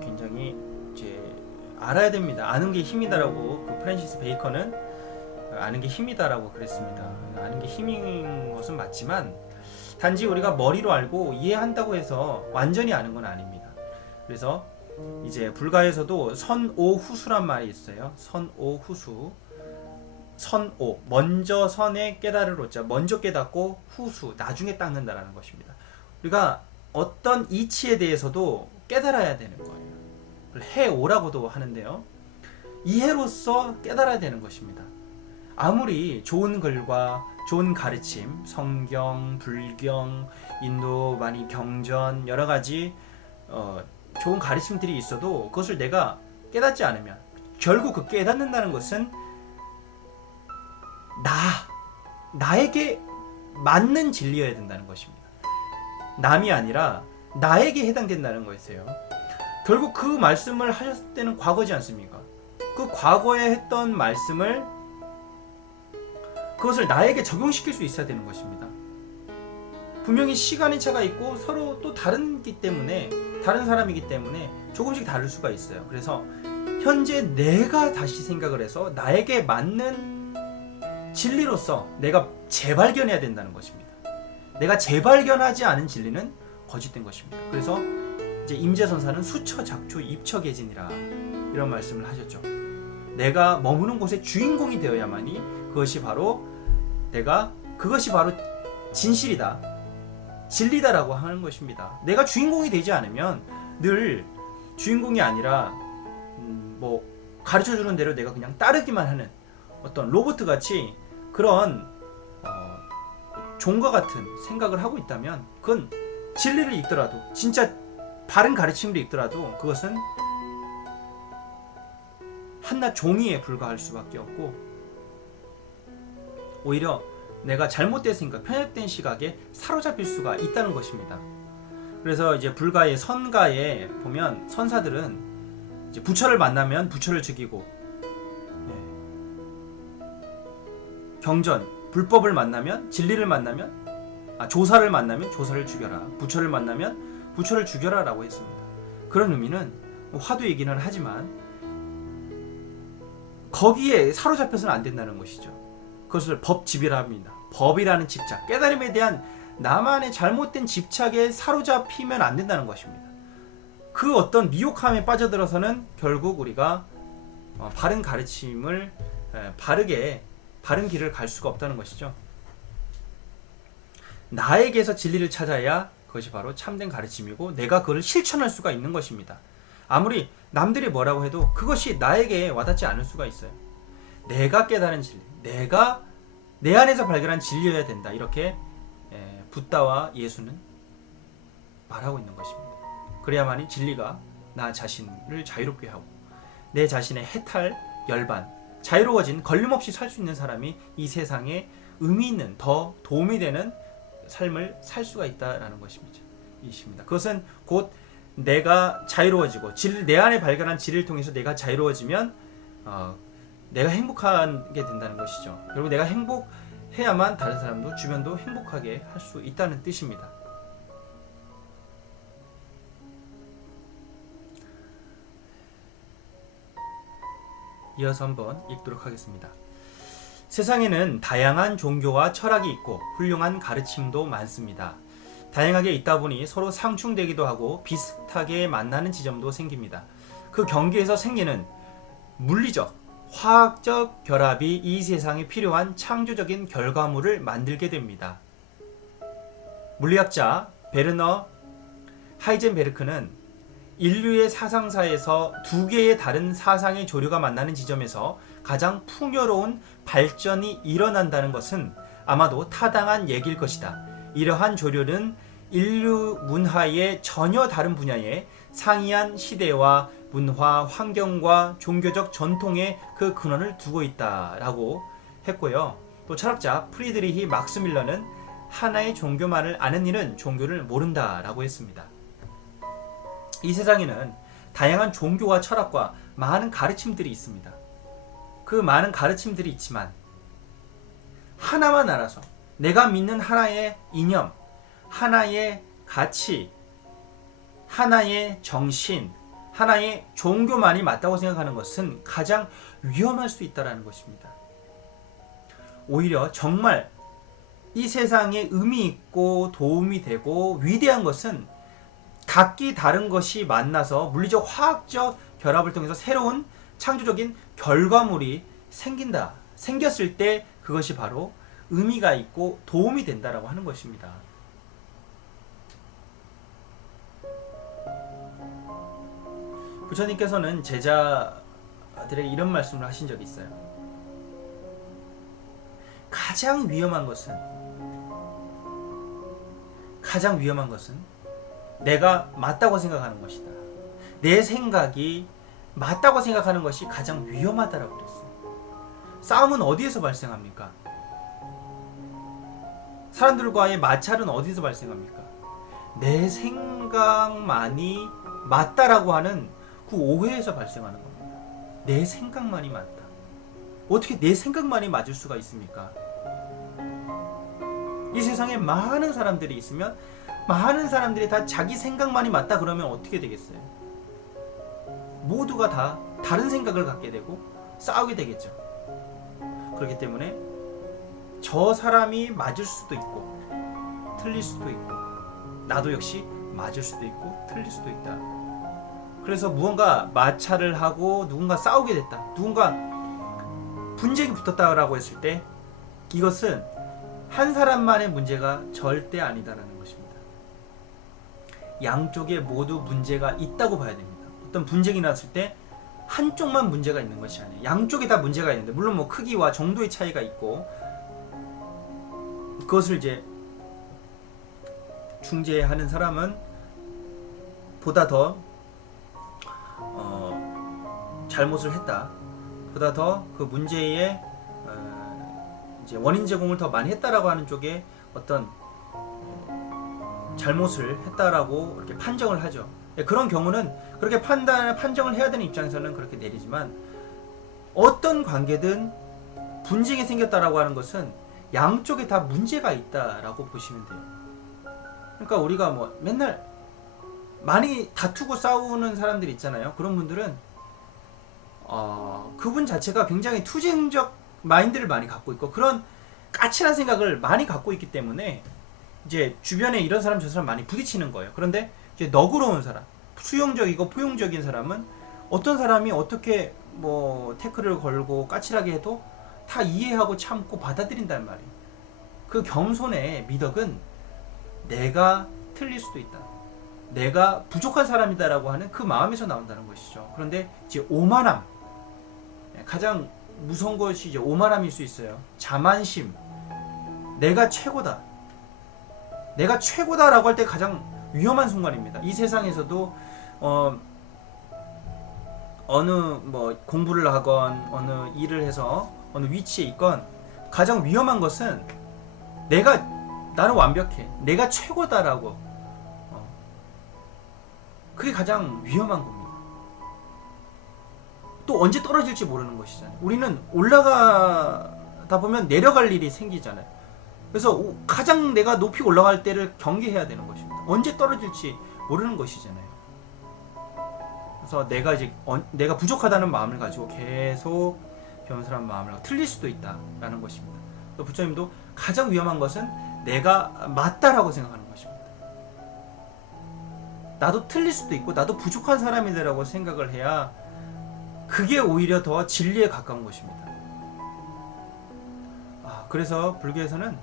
굉장히 이제 알아야 됩니다. 아는 게 힘이다라고 그 프랜시스 베이컨은 아는 게 힘이다라고 그랬습니다. 아는 게 힘인 것은 맞지만 단지 우리가 머리로 알고 이해한다고 해서 완전히 아는 건 아닙니다. 그래서 이제 불가에서도 선오후수란 말이 있어요. 선오후수. 선오, 먼저 선에 깨달을 오자, 먼저 깨닫고 후수, 나중에 닦는다라는 것입니다. 우리가 어떤 이치에 대해서도 깨달아야 되는 거예요. 해오라고도 하는데요. 이해로서 깨달아야 되는 것입니다. 아무리 좋은 글과 좋은 가르침, 성경, 불경, 인도 많이 경전 여러 가지 좋은 가르침들이 있어도 그것을 내가 깨닫지 않으면 결국 그 깨닫는다는 것은 나에게 맞는 진리여야 된다는 것입니다. 남이 아니라 나에게 해당된다는 것이에요. 결국 그 말씀을 하셨을 때는 과거지 않습니까? 그 과거에 했던 말씀을 그것을 나에게 적용시킬 수 있어야 되는 것입니다. 분명히 시간의 차가 있고 서로 또 다른 사람이기 때문에 조금씩 다를 수가 있어요. 그래서 현재 내가 다시 생각을 해서 나에게 맞는 진리로서 내가 재발견해야 된다는 것입니다. 내가 재발견하지 않은 진리는 거짓된 것입니다. 그래서 이제 임재선사는 수처작초 입처계진이라 이런 말씀을 하셨죠. 내가 머무는 곳의 주인공이 되어야만이 그것이 바로 진실이다, 진리다라고 하는 것입니다. 내가 주인공이 되지 않으면 늘 주인공이 아니라 가르쳐주는 대로 내가 그냥 따르기만 하는 어떤 로봇같이 그런 종과 같은 생각을 하고 있다면 그건 진리를 읽더라도 진짜 바른 가르침을 읽더라도 그것은 한낱 종이에 불과할 수밖에 없고 오히려 내가 잘못됐으니까 편협된 시각에 사로잡힐 수가 있다는 것입니다. 그래서 이제 불가의 선가에 보면 선사들은 이제 부처를 만나면 부처를 죽이고 경전, 불법을 만나면 진리를 만나면 조사를 만나면 조사를 죽여라, 부처를 만나면 부처를 죽여라 라고 했습니다. 그런 의미는 화두 얘기는 하지만 거기에 사로잡혀서는 안 된다는 것이죠. 그것을 법집이라 합니다. 법이라는 집착, 깨달음에 대한 나만의 잘못된 집착에 사로잡히면 안 된다는 것입니다. 그 어떤 미혹함에 빠져들어서는 결국 우리가 바른 가르침을 바른 길을 갈 수가 없다는 것이죠. 나에게서 진리를 찾아야 그것이 바로 참된 가르침이고 내가 그걸 실천할 수가 있는 것입니다. 아무리 남들이 뭐라고 해도 그것이 나에게 와닿지 않을 수가 있어요. 내가 깨달은 진리, 내가 내 안에서 발견한 진리여야 된다. 이렇게 붓다와 예수는 말하고 있는 것입니다. 그래야만이 진리가 나 자신을 자유롭게 하고 내 자신의 해탈, 열반, 자유로워진 걸림없이 살 수 있는 사람이 이 세상에 의미 있는 더 도움이 되는 삶을 살 수가 있다라는 것입니다. 그것은 곧 내가 자유로워지고 내 안에 발견한 진리를 통해서 내가 자유로워지면 내가 행복하게 된다는 것이죠. 그리고 내가 행복해야만 다른 사람도 주변도 행복하게 할 수 있다는 뜻입니다. 이어서 한번 읽도록 하겠습니다. 세상에는 다양한 종교와 철학이 있고 훌륭한 가르침도 많습니다. 다양하게 있다 보니 서로 상충되기도 하고 비슷하게 만나는 지점도 생깁니다. 그 경계에서 생기는 물리적, 화학적 결합이 이 세상에 필요한 창조적인 결과물을 만들게 됩니다. 물리학자 베르너 하이젠베르크는 인류의 사상사에서 두 개의 다른 사상의 조류가 만나는 지점에서 가장 풍요로운 발전이 일어난다는 것은 아마도 타당한 얘기일 것이다. 이러한 조류는 인류 문화의 전혀 다른 분야에 상이한 시대와 문화, 환경과 종교적 전통에 그 근원을 두고 있다라고 했고요. 또 철학자 프리드리히 막스밀러는 하나의 종교만을 아는 이는 종교를 모른다라고 했습니다. 이 세상에는 다양한 종교와 철학과 많은 가르침들이 있습니다. 그 많은 가르침들이 있지만 하나만 알아서 내가 믿는 하나의 이념, 하나의 가치, 하나의 정신, 하나의 종교만이 맞다고 생각하는 것은 가장 위험할 수 있다는 것입니다. 오히려 정말 이 세상에 의미 있고 도움이 되고 위대한 것은 각기 다른 것이 만나서 물리적 화학적 결합을 통해서 새로운 창조적인 결과물이 생겼을 때 그것이 바로 의미가 있고 도움이 된다라고 하는 것입니다. 부처님께서는 제자들에게 이런 말씀을 하신 적이 있어요. 가장 위험한 것은 내가 맞다고 생각하는 것이다. 내 생각이 맞다고 생각하는 것이 가장 위험하다라고 그랬어요. 싸움은 어디에서 발생합니까? 사람들과의 마찰은 어디서 발생합니까? 내 생각만이 맞다라고 하는 그 오해에서 발생하는 겁니다. 내 생각만이 맞다. 어떻게 내 생각만이 맞을 수가 있습니까? 이 세상에 많은 사람들이 있으면 많은 사람들이 다 자기 생각만이 맞다 그러면 어떻게 되겠어요? 모두가 다 다른 생각을 갖게 되고 싸우게 되겠죠. 그렇기 때문에 저 사람이 맞을 수도 있고 틀릴 수도 있고 나도 역시 맞을 수도 있고 틀릴 수도 있다. 그래서 무언가 마찰을 하고 누군가 싸우게 됐다, 누군가 분쟁이 붙었다라고 했을 때 이것은 한 사람만의 문제가 절대 아니다라는 것입니다. 양쪽에 모두 문제가 있다고 봐야 됩니다. 어떤 분쟁이 났을 때 한쪽만 문제가 있는 것이 아니에요. 양쪽에 다 문제가 있는데, 물론 뭐 크기와 정도의 차이가 있고 그것을 이제 중재하는 사람은 보다 더 잘못을 했다, 보다 더 그 문제의 이제 원인 제공을 더 많이 했다라고 하는 쪽에 어떤 잘못을 했다라고 이렇게 판정을 하죠. 그런 경우는 그렇게 판정을 해야 되는 입장에서는 그렇게 내리지만, 어떤 관계든 분쟁이 생겼다라고 하는 것은 양쪽에 다 문제가 있다라고 보시면 돼요. 그러니까 우리가 뭐 맨날 많이 다투고 싸우는 사람들 있잖아요. 그런 분들은 그분 자체가 굉장히 투쟁적 마인드를 많이 갖고 있고 그런 까칠한 생각을 많이 갖고 있기 때문에 이제 주변에 이런 사람 저 사람 많이 부딪히는 거예요. 그런데 이제 너그러운 사람, 수용적이고 포용적인 사람은 어떤 사람이 어떻게 뭐 태클을 걸고 까칠하게 해도 다 이해하고 참고 받아들인단 말이에요. 그 겸손의 미덕은 내가 틀릴 수도 있다, 내가 부족한 사람이다라고 하는 그 마음에서 나온다는 것이죠. 그런데 이제 오만함, 가장 무서운 것이 이제 오만함일 수 있어요. 자만심, 내가 최고다, 내가 최고다라고 할 때 가장 위험한 순간입니다. 이 세상에서도 어느 뭐 공부를 하건 어느 일을 해서 어느 위치에 있건 가장 위험한 것은 나는 완벽해, 내가 최고다라고, 그게 가장 위험한 겁니다. 또 언제 떨어질지 모르는 것이잖아요. 우리는 올라가다 보면 내려갈 일이 생기잖아요. 그래서 가장 내가 높이 올라갈 때를 경계해야 되는 것입니다. 언제 떨어질지 모르는 것이잖아요. 그래서 내가 부족하다는 마음을 가지고 계속 겸손한 마음을 가지고 틀릴 수도 있다라는 것입니다. 또 부처님도 가장 위험한 것은 내가 맞다라고 생각하는 것입니다. 나도 틀릴 수도 있고 나도 부족한 사람이다라고 생각을 해야 그게 오히려 더 진리에 가까운 것입니다. 그래서 불교에서는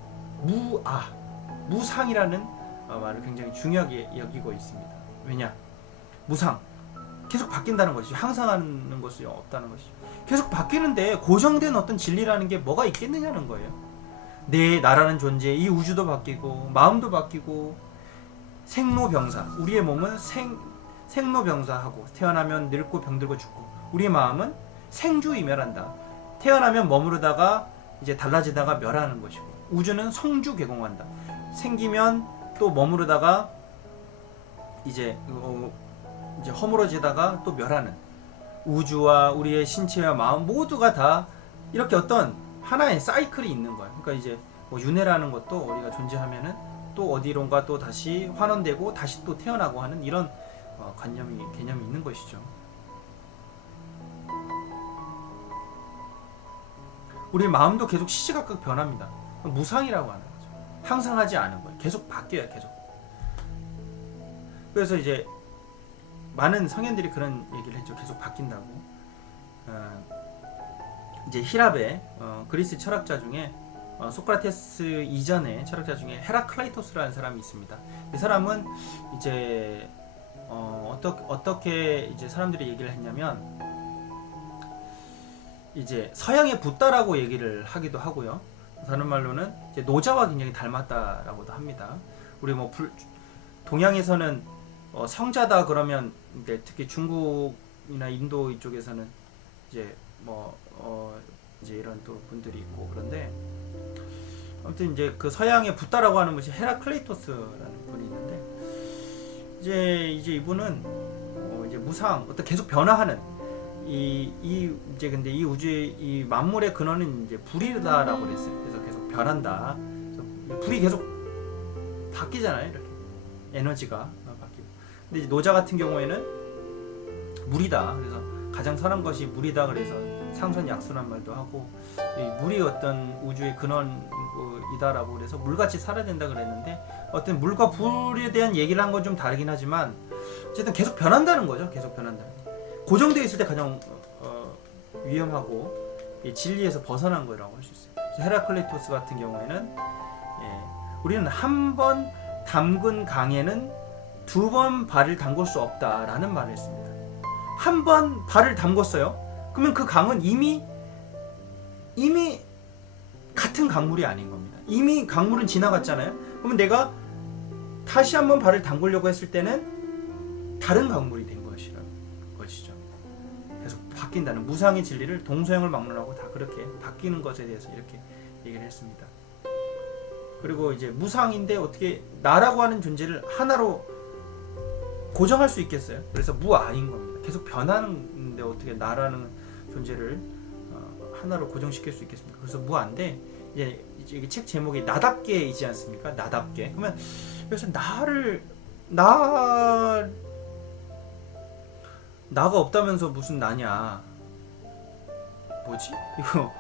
무상이라는 말을 굉장히 중요하게 여기고 있습니다. 왜냐? 무상, 계속 바뀐다는 것이죠. 항상하는 것이 없다는 것이죠. 계속 바뀌는데 고정된 어떤 진리라는 게 뭐가 있겠느냐는 거예요. 나라는 존재, 이 우주도 바뀌고 마음도 바뀌고 생로병사, 우리의 몸은 생로병사하고 태어나면 늙고 병들고 죽고, 우리의 마음은 생주이멸한다. 태어나면 머무르다가 이제 달라지다가 멸하는 것이고, 우주는 성주개공한다. 생기면 또 머무르다가 이제 허물어지다가 또 멸하는, 우주와 우리의 신체와 마음 모두가 다 이렇게 어떤 하나의 사이클이 있는 거예요. 그러니까 이제 뭐 윤회라는 것도 우리가 존재하면은 또 어디론가 또 다시 환원되고 다시 또 태어나고 하는 이런 개념이 있는 것이죠. 우리 마음도 계속 시시각각 변합니다. 무상이라고 하는 거죠. 항상 하지 않은 거예요. 계속 바뀌어요. 계속. 그래서 이제 많은 성현들이 그런 얘기를 했죠. 계속 바뀐다고. 이제 히랍의 그리스 철학자 중에 소크라테스 이전의 철학자 중에 헤라클라이토스라는 사람이 있습니다. 이 사람은 이제 어떻게 이제 사람들이 얘기를 했냐면, 이제 서양의 붓다라고 얘기를 하기도 하고요. 다른 말로는 이제 노자와 굉장히 닮았다라고도 합니다. 우리 뭐 동양에서는 성자다 그러면 특히 중국이나 인도 이쪽에서는 이제 이제 이런 또 분들이 있고, 그런데 아무튼 이제 그 서양의 붓다라고 하는 것이 헤라클레이토스라는 분이 있는데, 이제 이분은 이제 무상, 어떤 계속 변화하는 이제 근데 이 우주의 이 만물의 근원은 이제 불이다라고 그랬어요. 그래서 계속 변한다. 그래서 불이 계속 바뀌잖아요. 이렇게 에너지가 바뀌고. 근데 이제 노자 같은 경우에는 물이다. 그래서 가장 선한 것이 물이다. 그래서 상선약수란 말도 하고, 이 물이 어떤 우주의 근원이다라고 그래서 물같이 살아야 된다 그랬는데, 어떤 물과 불에 대한 얘기를 한 건 좀 다르긴 하지만 어쨌든 계속 변한다는 거죠. 계속 변한다는 거. 고정되어 있을 때 가장 위험하고 진리에서 벗어난 거라고 할 수 있어요. 헤라클레이토스 같은 경우에는 우리는 한 번 담근 강에는 두 번 발을 담글 수 없다라는 말을 했습니다. 한 번 발을 담궜어요. 그러면 그 강은 이미 같은 강물이 아닌 겁니다. 이미 강물은 지나갔잖아요. 그러면 내가 다시 한번 발을 담그려고 했을 때는 다른 강물이 된 것이죠. 계속 바뀐다는 무상의 진리를 동서양을 막론하고 다 그렇게 바뀌는 것에 대해서 이렇게 얘기를 했습니다. 그리고 이제 무상인데 어떻게 나라고 하는 존재를 하나로 고정할 수 있겠어요? 그래서 무아인 겁니다. 계속 변하는데 어떻게 나라는 존재를 하나로 고정시킬 수 있겠습니까? 그래서 무아인데, 이제 책 제목이 나답게이지 않습니까? 나답게. 그러면 그래서 나가 없다면서 무슨 나냐? 뭐지? 이거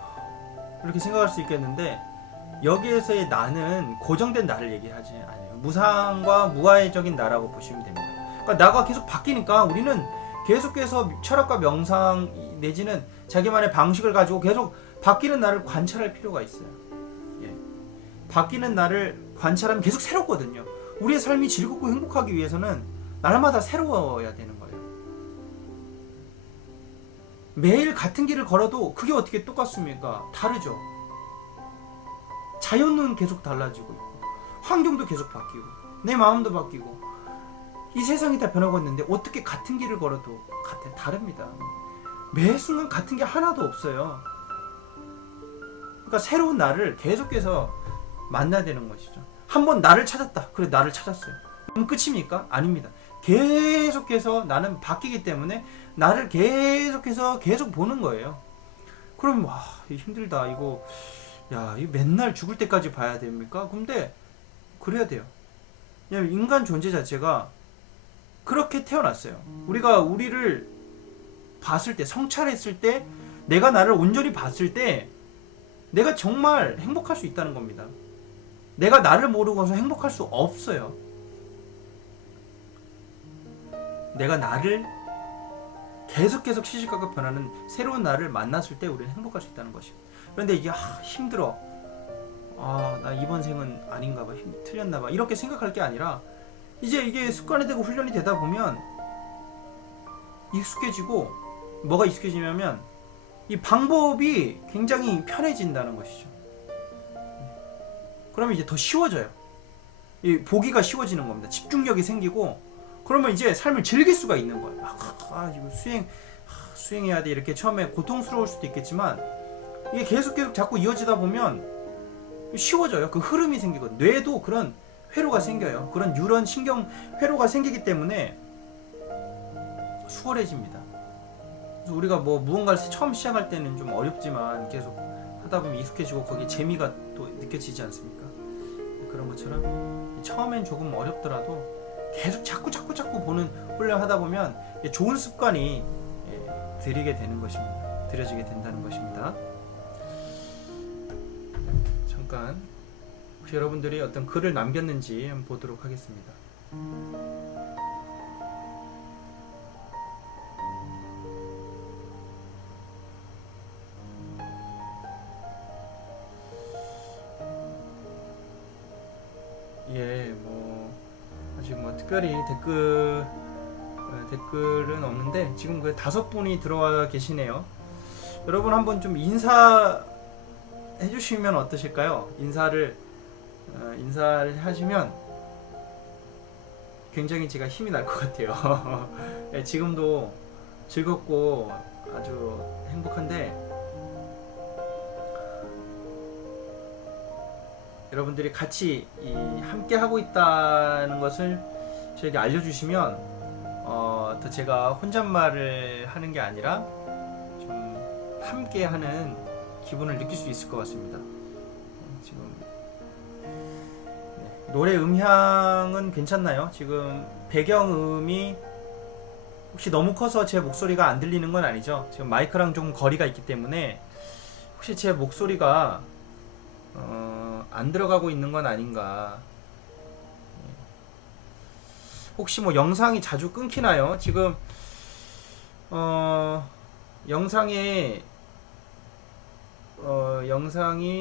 이렇게 생각할 수 있겠는데, 여기에서의 나는 고정된 나를 얘기하지 않아요. 무상과 무아의적인 나라고 보시면 됩니다. 그러니까 나가 계속 바뀌니까 우리는 계속해서 철학과 명상 내지는 자기만의 방식을 가지고 계속 바뀌는 나를 관찰할 필요가 있어요. 예. 바뀌는 나를 관찰하면 계속 새롭거든요. 우리의 삶이 즐겁고 행복하기 위해서는 날마다 새로워야 되는 거예요. 매일 같은 길을 걸어도 그게 어떻게 똑같습니까? 다르죠. 자연은 계속 달라지고 있고, 환경도 계속 바뀌고, 내 마음도 바뀌고, 이 세상이 다 변하고 있는데 어떻게 같은 길을 걸어도 다릅니다. 매 순간 같은 게 하나도 없어요. 그러니까 새로운 나를 계속해서 만나야 되는 것이죠. 한번 나를 찾았다. 그래, 나를 찾았어요. 그럼 끝입니까? 아닙니다. 계속해서 나는 바뀌기 때문에 나를 계속해서 계속 보는 거예요. 그럼 와, 힘들다. 이거 맨날 죽을 때까지 봐야 됩니까? 근데 그래야 돼요. 왜냐면 인간 존재 자체가 그렇게 태어났어요. 우리가 우리를 봤을 때, 성찰했을 때, 내가 나를 온전히 봤을 때 내가 정말 행복할 수 있다는 겁니다. 내가 나를 모르고서 행복할 수 없어요. 내가 나를 계속 시시각각 변하는 새로운 나를 만났을 때 우리는 행복할 수 있다는 것입니다. 그런데 이게 힘들어. 나 이번 생은 아닌가 봐. 틀렸나 봐. 이렇게 생각할 게 아니라 이제 이게 습관이 되고 훈련이 되다 보면 익숙해지고, 뭐가 익숙해지냐면 이 방법이 굉장히 편해진다는 것이죠. 그러면 이제 더 쉬워져요. 이 보기가 쉬워지는 겁니다. 집중력이 생기고, 그러면 이제 삶을 즐길 수가 있는 거예요. 이거 수행해야 돼. 이렇게 처음에 고통스러울 수도 있겠지만 이게 계속 자꾸 이어지다 보면 쉬워져요. 그 흐름이 생기거든요. 뇌도 그런 회로가 생겨요. 그런 뉴런 신경 회로가 생기기 때문에 수월해집니다. 그래서 우리가 무언가를 처음 시작할 때는 좀 어렵지만 계속 하다 보면 익숙해지고 거기에 재미가 또 느껴지지 않습니까? 그런 것처럼 처음엔 조금 어렵더라도 계속 자꾸 보는 훈련하다 보면 좋은 습관이 들이게 되는 것입니다. 들여지게 된다는 것입니다. 잠깐 혹시 여러분들이 어떤 글을 남겼는지 한번 보도록 하겠습니다. 아직 특별히 댓글은 없는데 지금 5분이 들어와 계시네요. 여러분 한번 좀 인사해 주시면 어떠실까요? 인사를 하시면 굉장히 제가 힘이 날 것 같아요. 지금도 즐겁고 아주 행복한데, 여러분들이 같이 함께 하고 있다는 것을 저에게 알려주시면 더 제가 혼잣말을 하는 게 아니라 좀 함께 하는 기분을 느낄 수 있을 것 같습니다. 지금 노래 음향은 괜찮나요? 지금 배경음이 혹시 너무 커서 제 목소리가 안 들리는 건 아니죠? 지금 마이크랑 좀 거리가 있기 때문에 혹시 제 목소리가 안 들어가고 있는 건 아닌가. 혹시 영상이 자주 끊기나요? 지금 영상이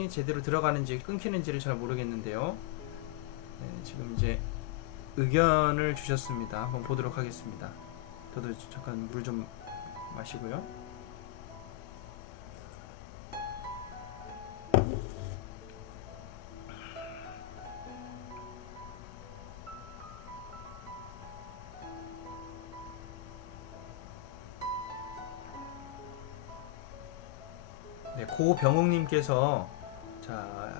제대로 들어가는지 끊기는지를 잘 모르겠는데요. 지금 이제 의견을 주셨습니다. 한번 보도록 하겠습니다. 저도 잠깐 물 좀 마시고요. 고병욱님께서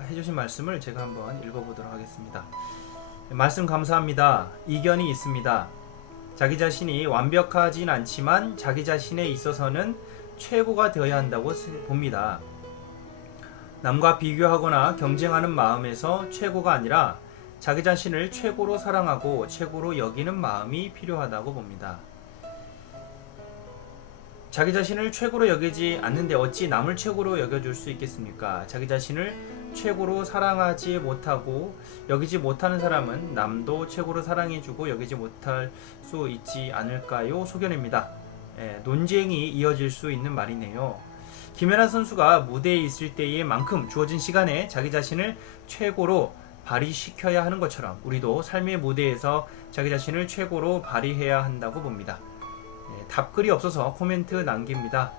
해주신 말씀을 제가 한번 읽어보도록 하겠습니다. 말씀 감사합니다. 이견이 있습니다. 자기 자신이 완벽하진 않지만 자기 자신에 있어서는 최고가 되어야 한다고 봅니다. 남과 비교하거나 경쟁하는 마음에서 최고가 아니라 자기 자신을 최고로 사랑하고 최고로 여기는 마음이 필요하다고 봅니다. 자기 자신을 최고로 여기지 않는데 어찌 남을 최고로 여겨줄 수 있겠습니까? 자기 자신을 최고로 사랑하지 못하고 여기지 못하는 사람은 남도 최고로 사랑해주고 여기지 못할 수 있지 않을까요? 소견입니다. 논쟁이 이어질 수 있는 말이네요. 김연아 선수가 무대에 있을 때의 만큼 주어진 시간에 자기 자신을 최고로 발휘시켜야 하는 것처럼 우리도 삶의 무대에서 자기 자신을 최고로 발휘해야 한다고 봅니다. 답글이 없어서 코멘트 남깁니다.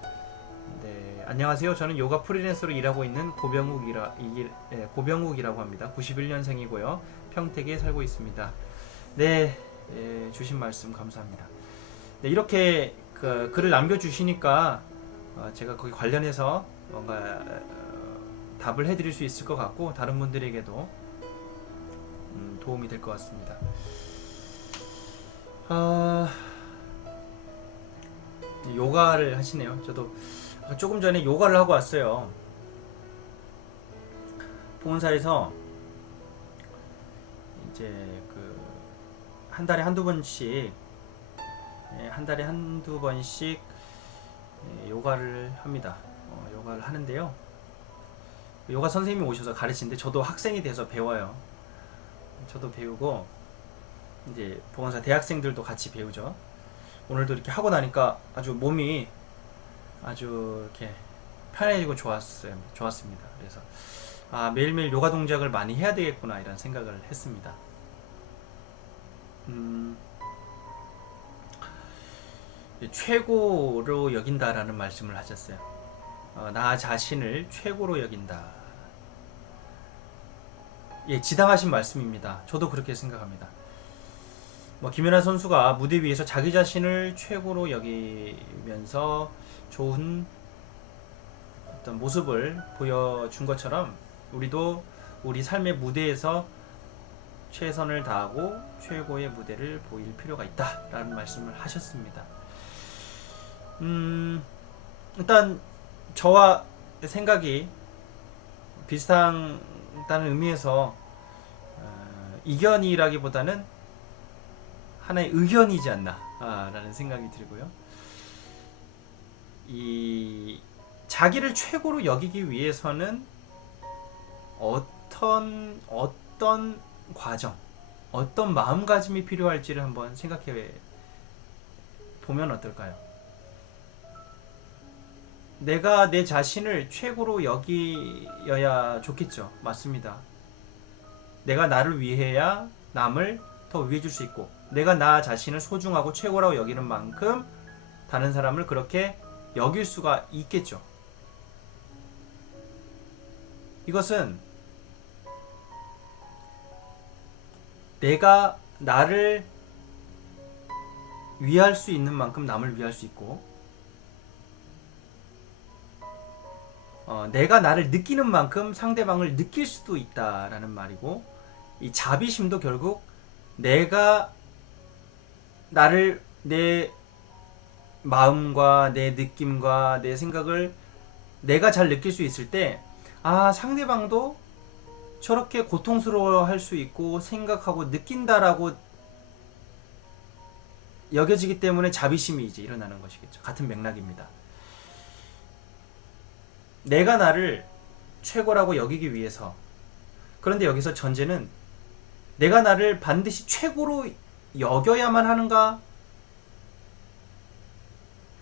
네, 안녕하세요. 저는 요가 프리랜서로 일하고 있는 고병욱이라고 합니다. 91년생이고요. 평택에 살고 있습니다. 네, 주신 말씀 감사합니다. 네, 이렇게 글을 남겨주시니까 제가 거기 관련해서 뭔가 답을 해드릴 수 있을 것 같고 다른 분들에게도 도움이 될 것 같습니다. 요가를 하시네요. 저도 조금 전에 요가를 하고 왔어요. 보건사에서 이제 한 달에 한두 번씩 요가를 합니다. 요가를 하는데요. 요가 선생님이 오셔서 가르치는데 저도 학생이 돼서 배워요. 저도 배우고 이제 보건사 대학생들도 같이 배우죠. 오늘도 이렇게 하고 나니까 아주 몸이 아주 이렇게 편해지고 좋았습니다. 그래서 매일매일 요가 동작을 많이 해야 되겠구나 이런 생각을 했습니다. 최고로 여긴다라는 말씀을 하셨어요. 나 자신을 최고로 여긴다. 지당하신 말씀입니다. 저도 그렇게 생각합니다. 김연아 선수가 무대 위에서 자기 자신을 최고로 여기면서 좋은 어떤 모습을 보여준 것처럼 우리도 우리 삶의 무대에서 최선을 다하고 최고의 무대를 보일 필요가 있다라는 말씀을 하셨습니다. 일단 저와 생각이 비슷하다는 의미에서 이견이라기보다는 하나의 의견이지 않나 라는 생각이 들고요. 이 자기를 최고로 여기기 위해서는 어떤 과정, 어떤 마음가짐이 필요할지를 한번 생각해 보면 어떨까요? 내가 내 자신을 최고로 여기어야 좋겠죠. 맞습니다. 내가 나를 위해야 남을 더 위해줄 수 있고 내가 나 자신을 소중하고 최고라고 여기는 만큼 다른 사람을 그렇게 여길 수가 있겠죠. 이것은 내가 나를 위할 수 있는 만큼 남을 위할 수 있고 내가 나를 느끼는 만큼 상대방을 느낄 수도 있다라는 말이고 이 자비심도 결국 내가 나를 내 마음과 내 느낌과 내 생각을 내가 잘 느낄 수 있을 때 상대방도 저렇게 고통스러워할 수 있고 생각하고 느낀다라고 여겨지기 때문에 자비심이 이제 일어나는 것이겠죠. 같은 맥락입니다. 내가 나를 최고라고 여기기 위해서 그런데 여기서 전제는 내가 나를 반드시 최고로 여겨야만 하는가?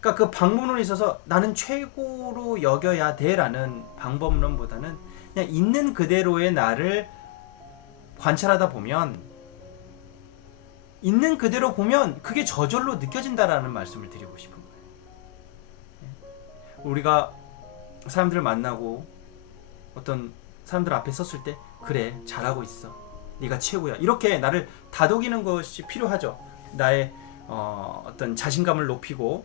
그러니까 그 방법론에 있어서 나는 최고로 여겨야 돼라는 방법론보다는 그냥 있는 그대로의 나를 관찰하다 보면 있는 그대로 보면 그게 저절로 느껴진다라는 말씀을 드리고 싶은 거예요. 우리가 사람들을 만나고 어떤 사람들 앞에 섰을 때 그래 잘하고 있어 네가 최고야 이렇게 나를 다독이는 것이 필요하죠. 나의 어떤 자신감을 높이고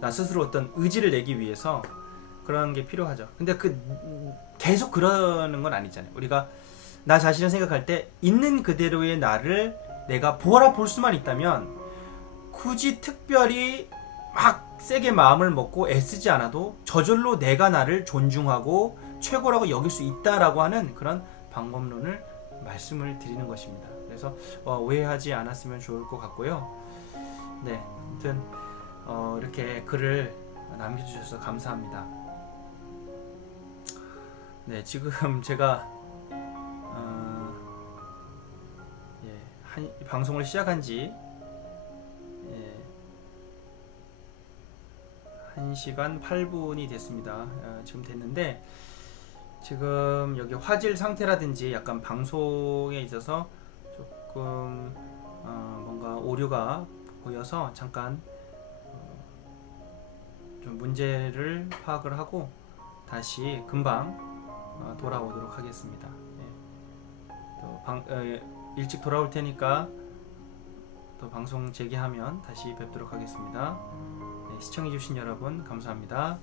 나 스스로 어떤 의지를 내기 위해서 그런 게 필요하죠. 근데 계속 그러는 건 아니잖아요. 우리가 나 자신을 생각할 때 있는 그대로의 나를 내가 볼 수만 있다면 굳이 특별히 막 세게 마음을 먹고 애쓰지 않아도 저절로 내가 나를 존중하고 최고라고 여길 수 있다라고 하는 그런 방법론을 말씀을 드리는 것입니다. 그래서 오해하지 않았으면 좋을 것 같고요. 네, 아무튼 이렇게 글을 남겨주셔서 감사합니다. 네, 지금 제가 방송을 시작한 지 1시간 8분이 됐습니다. 지금 됐는데 지금 여기 화질 상태라든지 약간 방송에 있어서 조금 뭔가 오류가 보여서 잠깐 좀 문제를 파악을 하고 다시 금방 돌아오도록 하겠습니다. 또 일찍 돌아올 테니까 또 방송 재개하면 다시 뵙도록 하겠습니다. 시청해주신 여러분 감사합니다.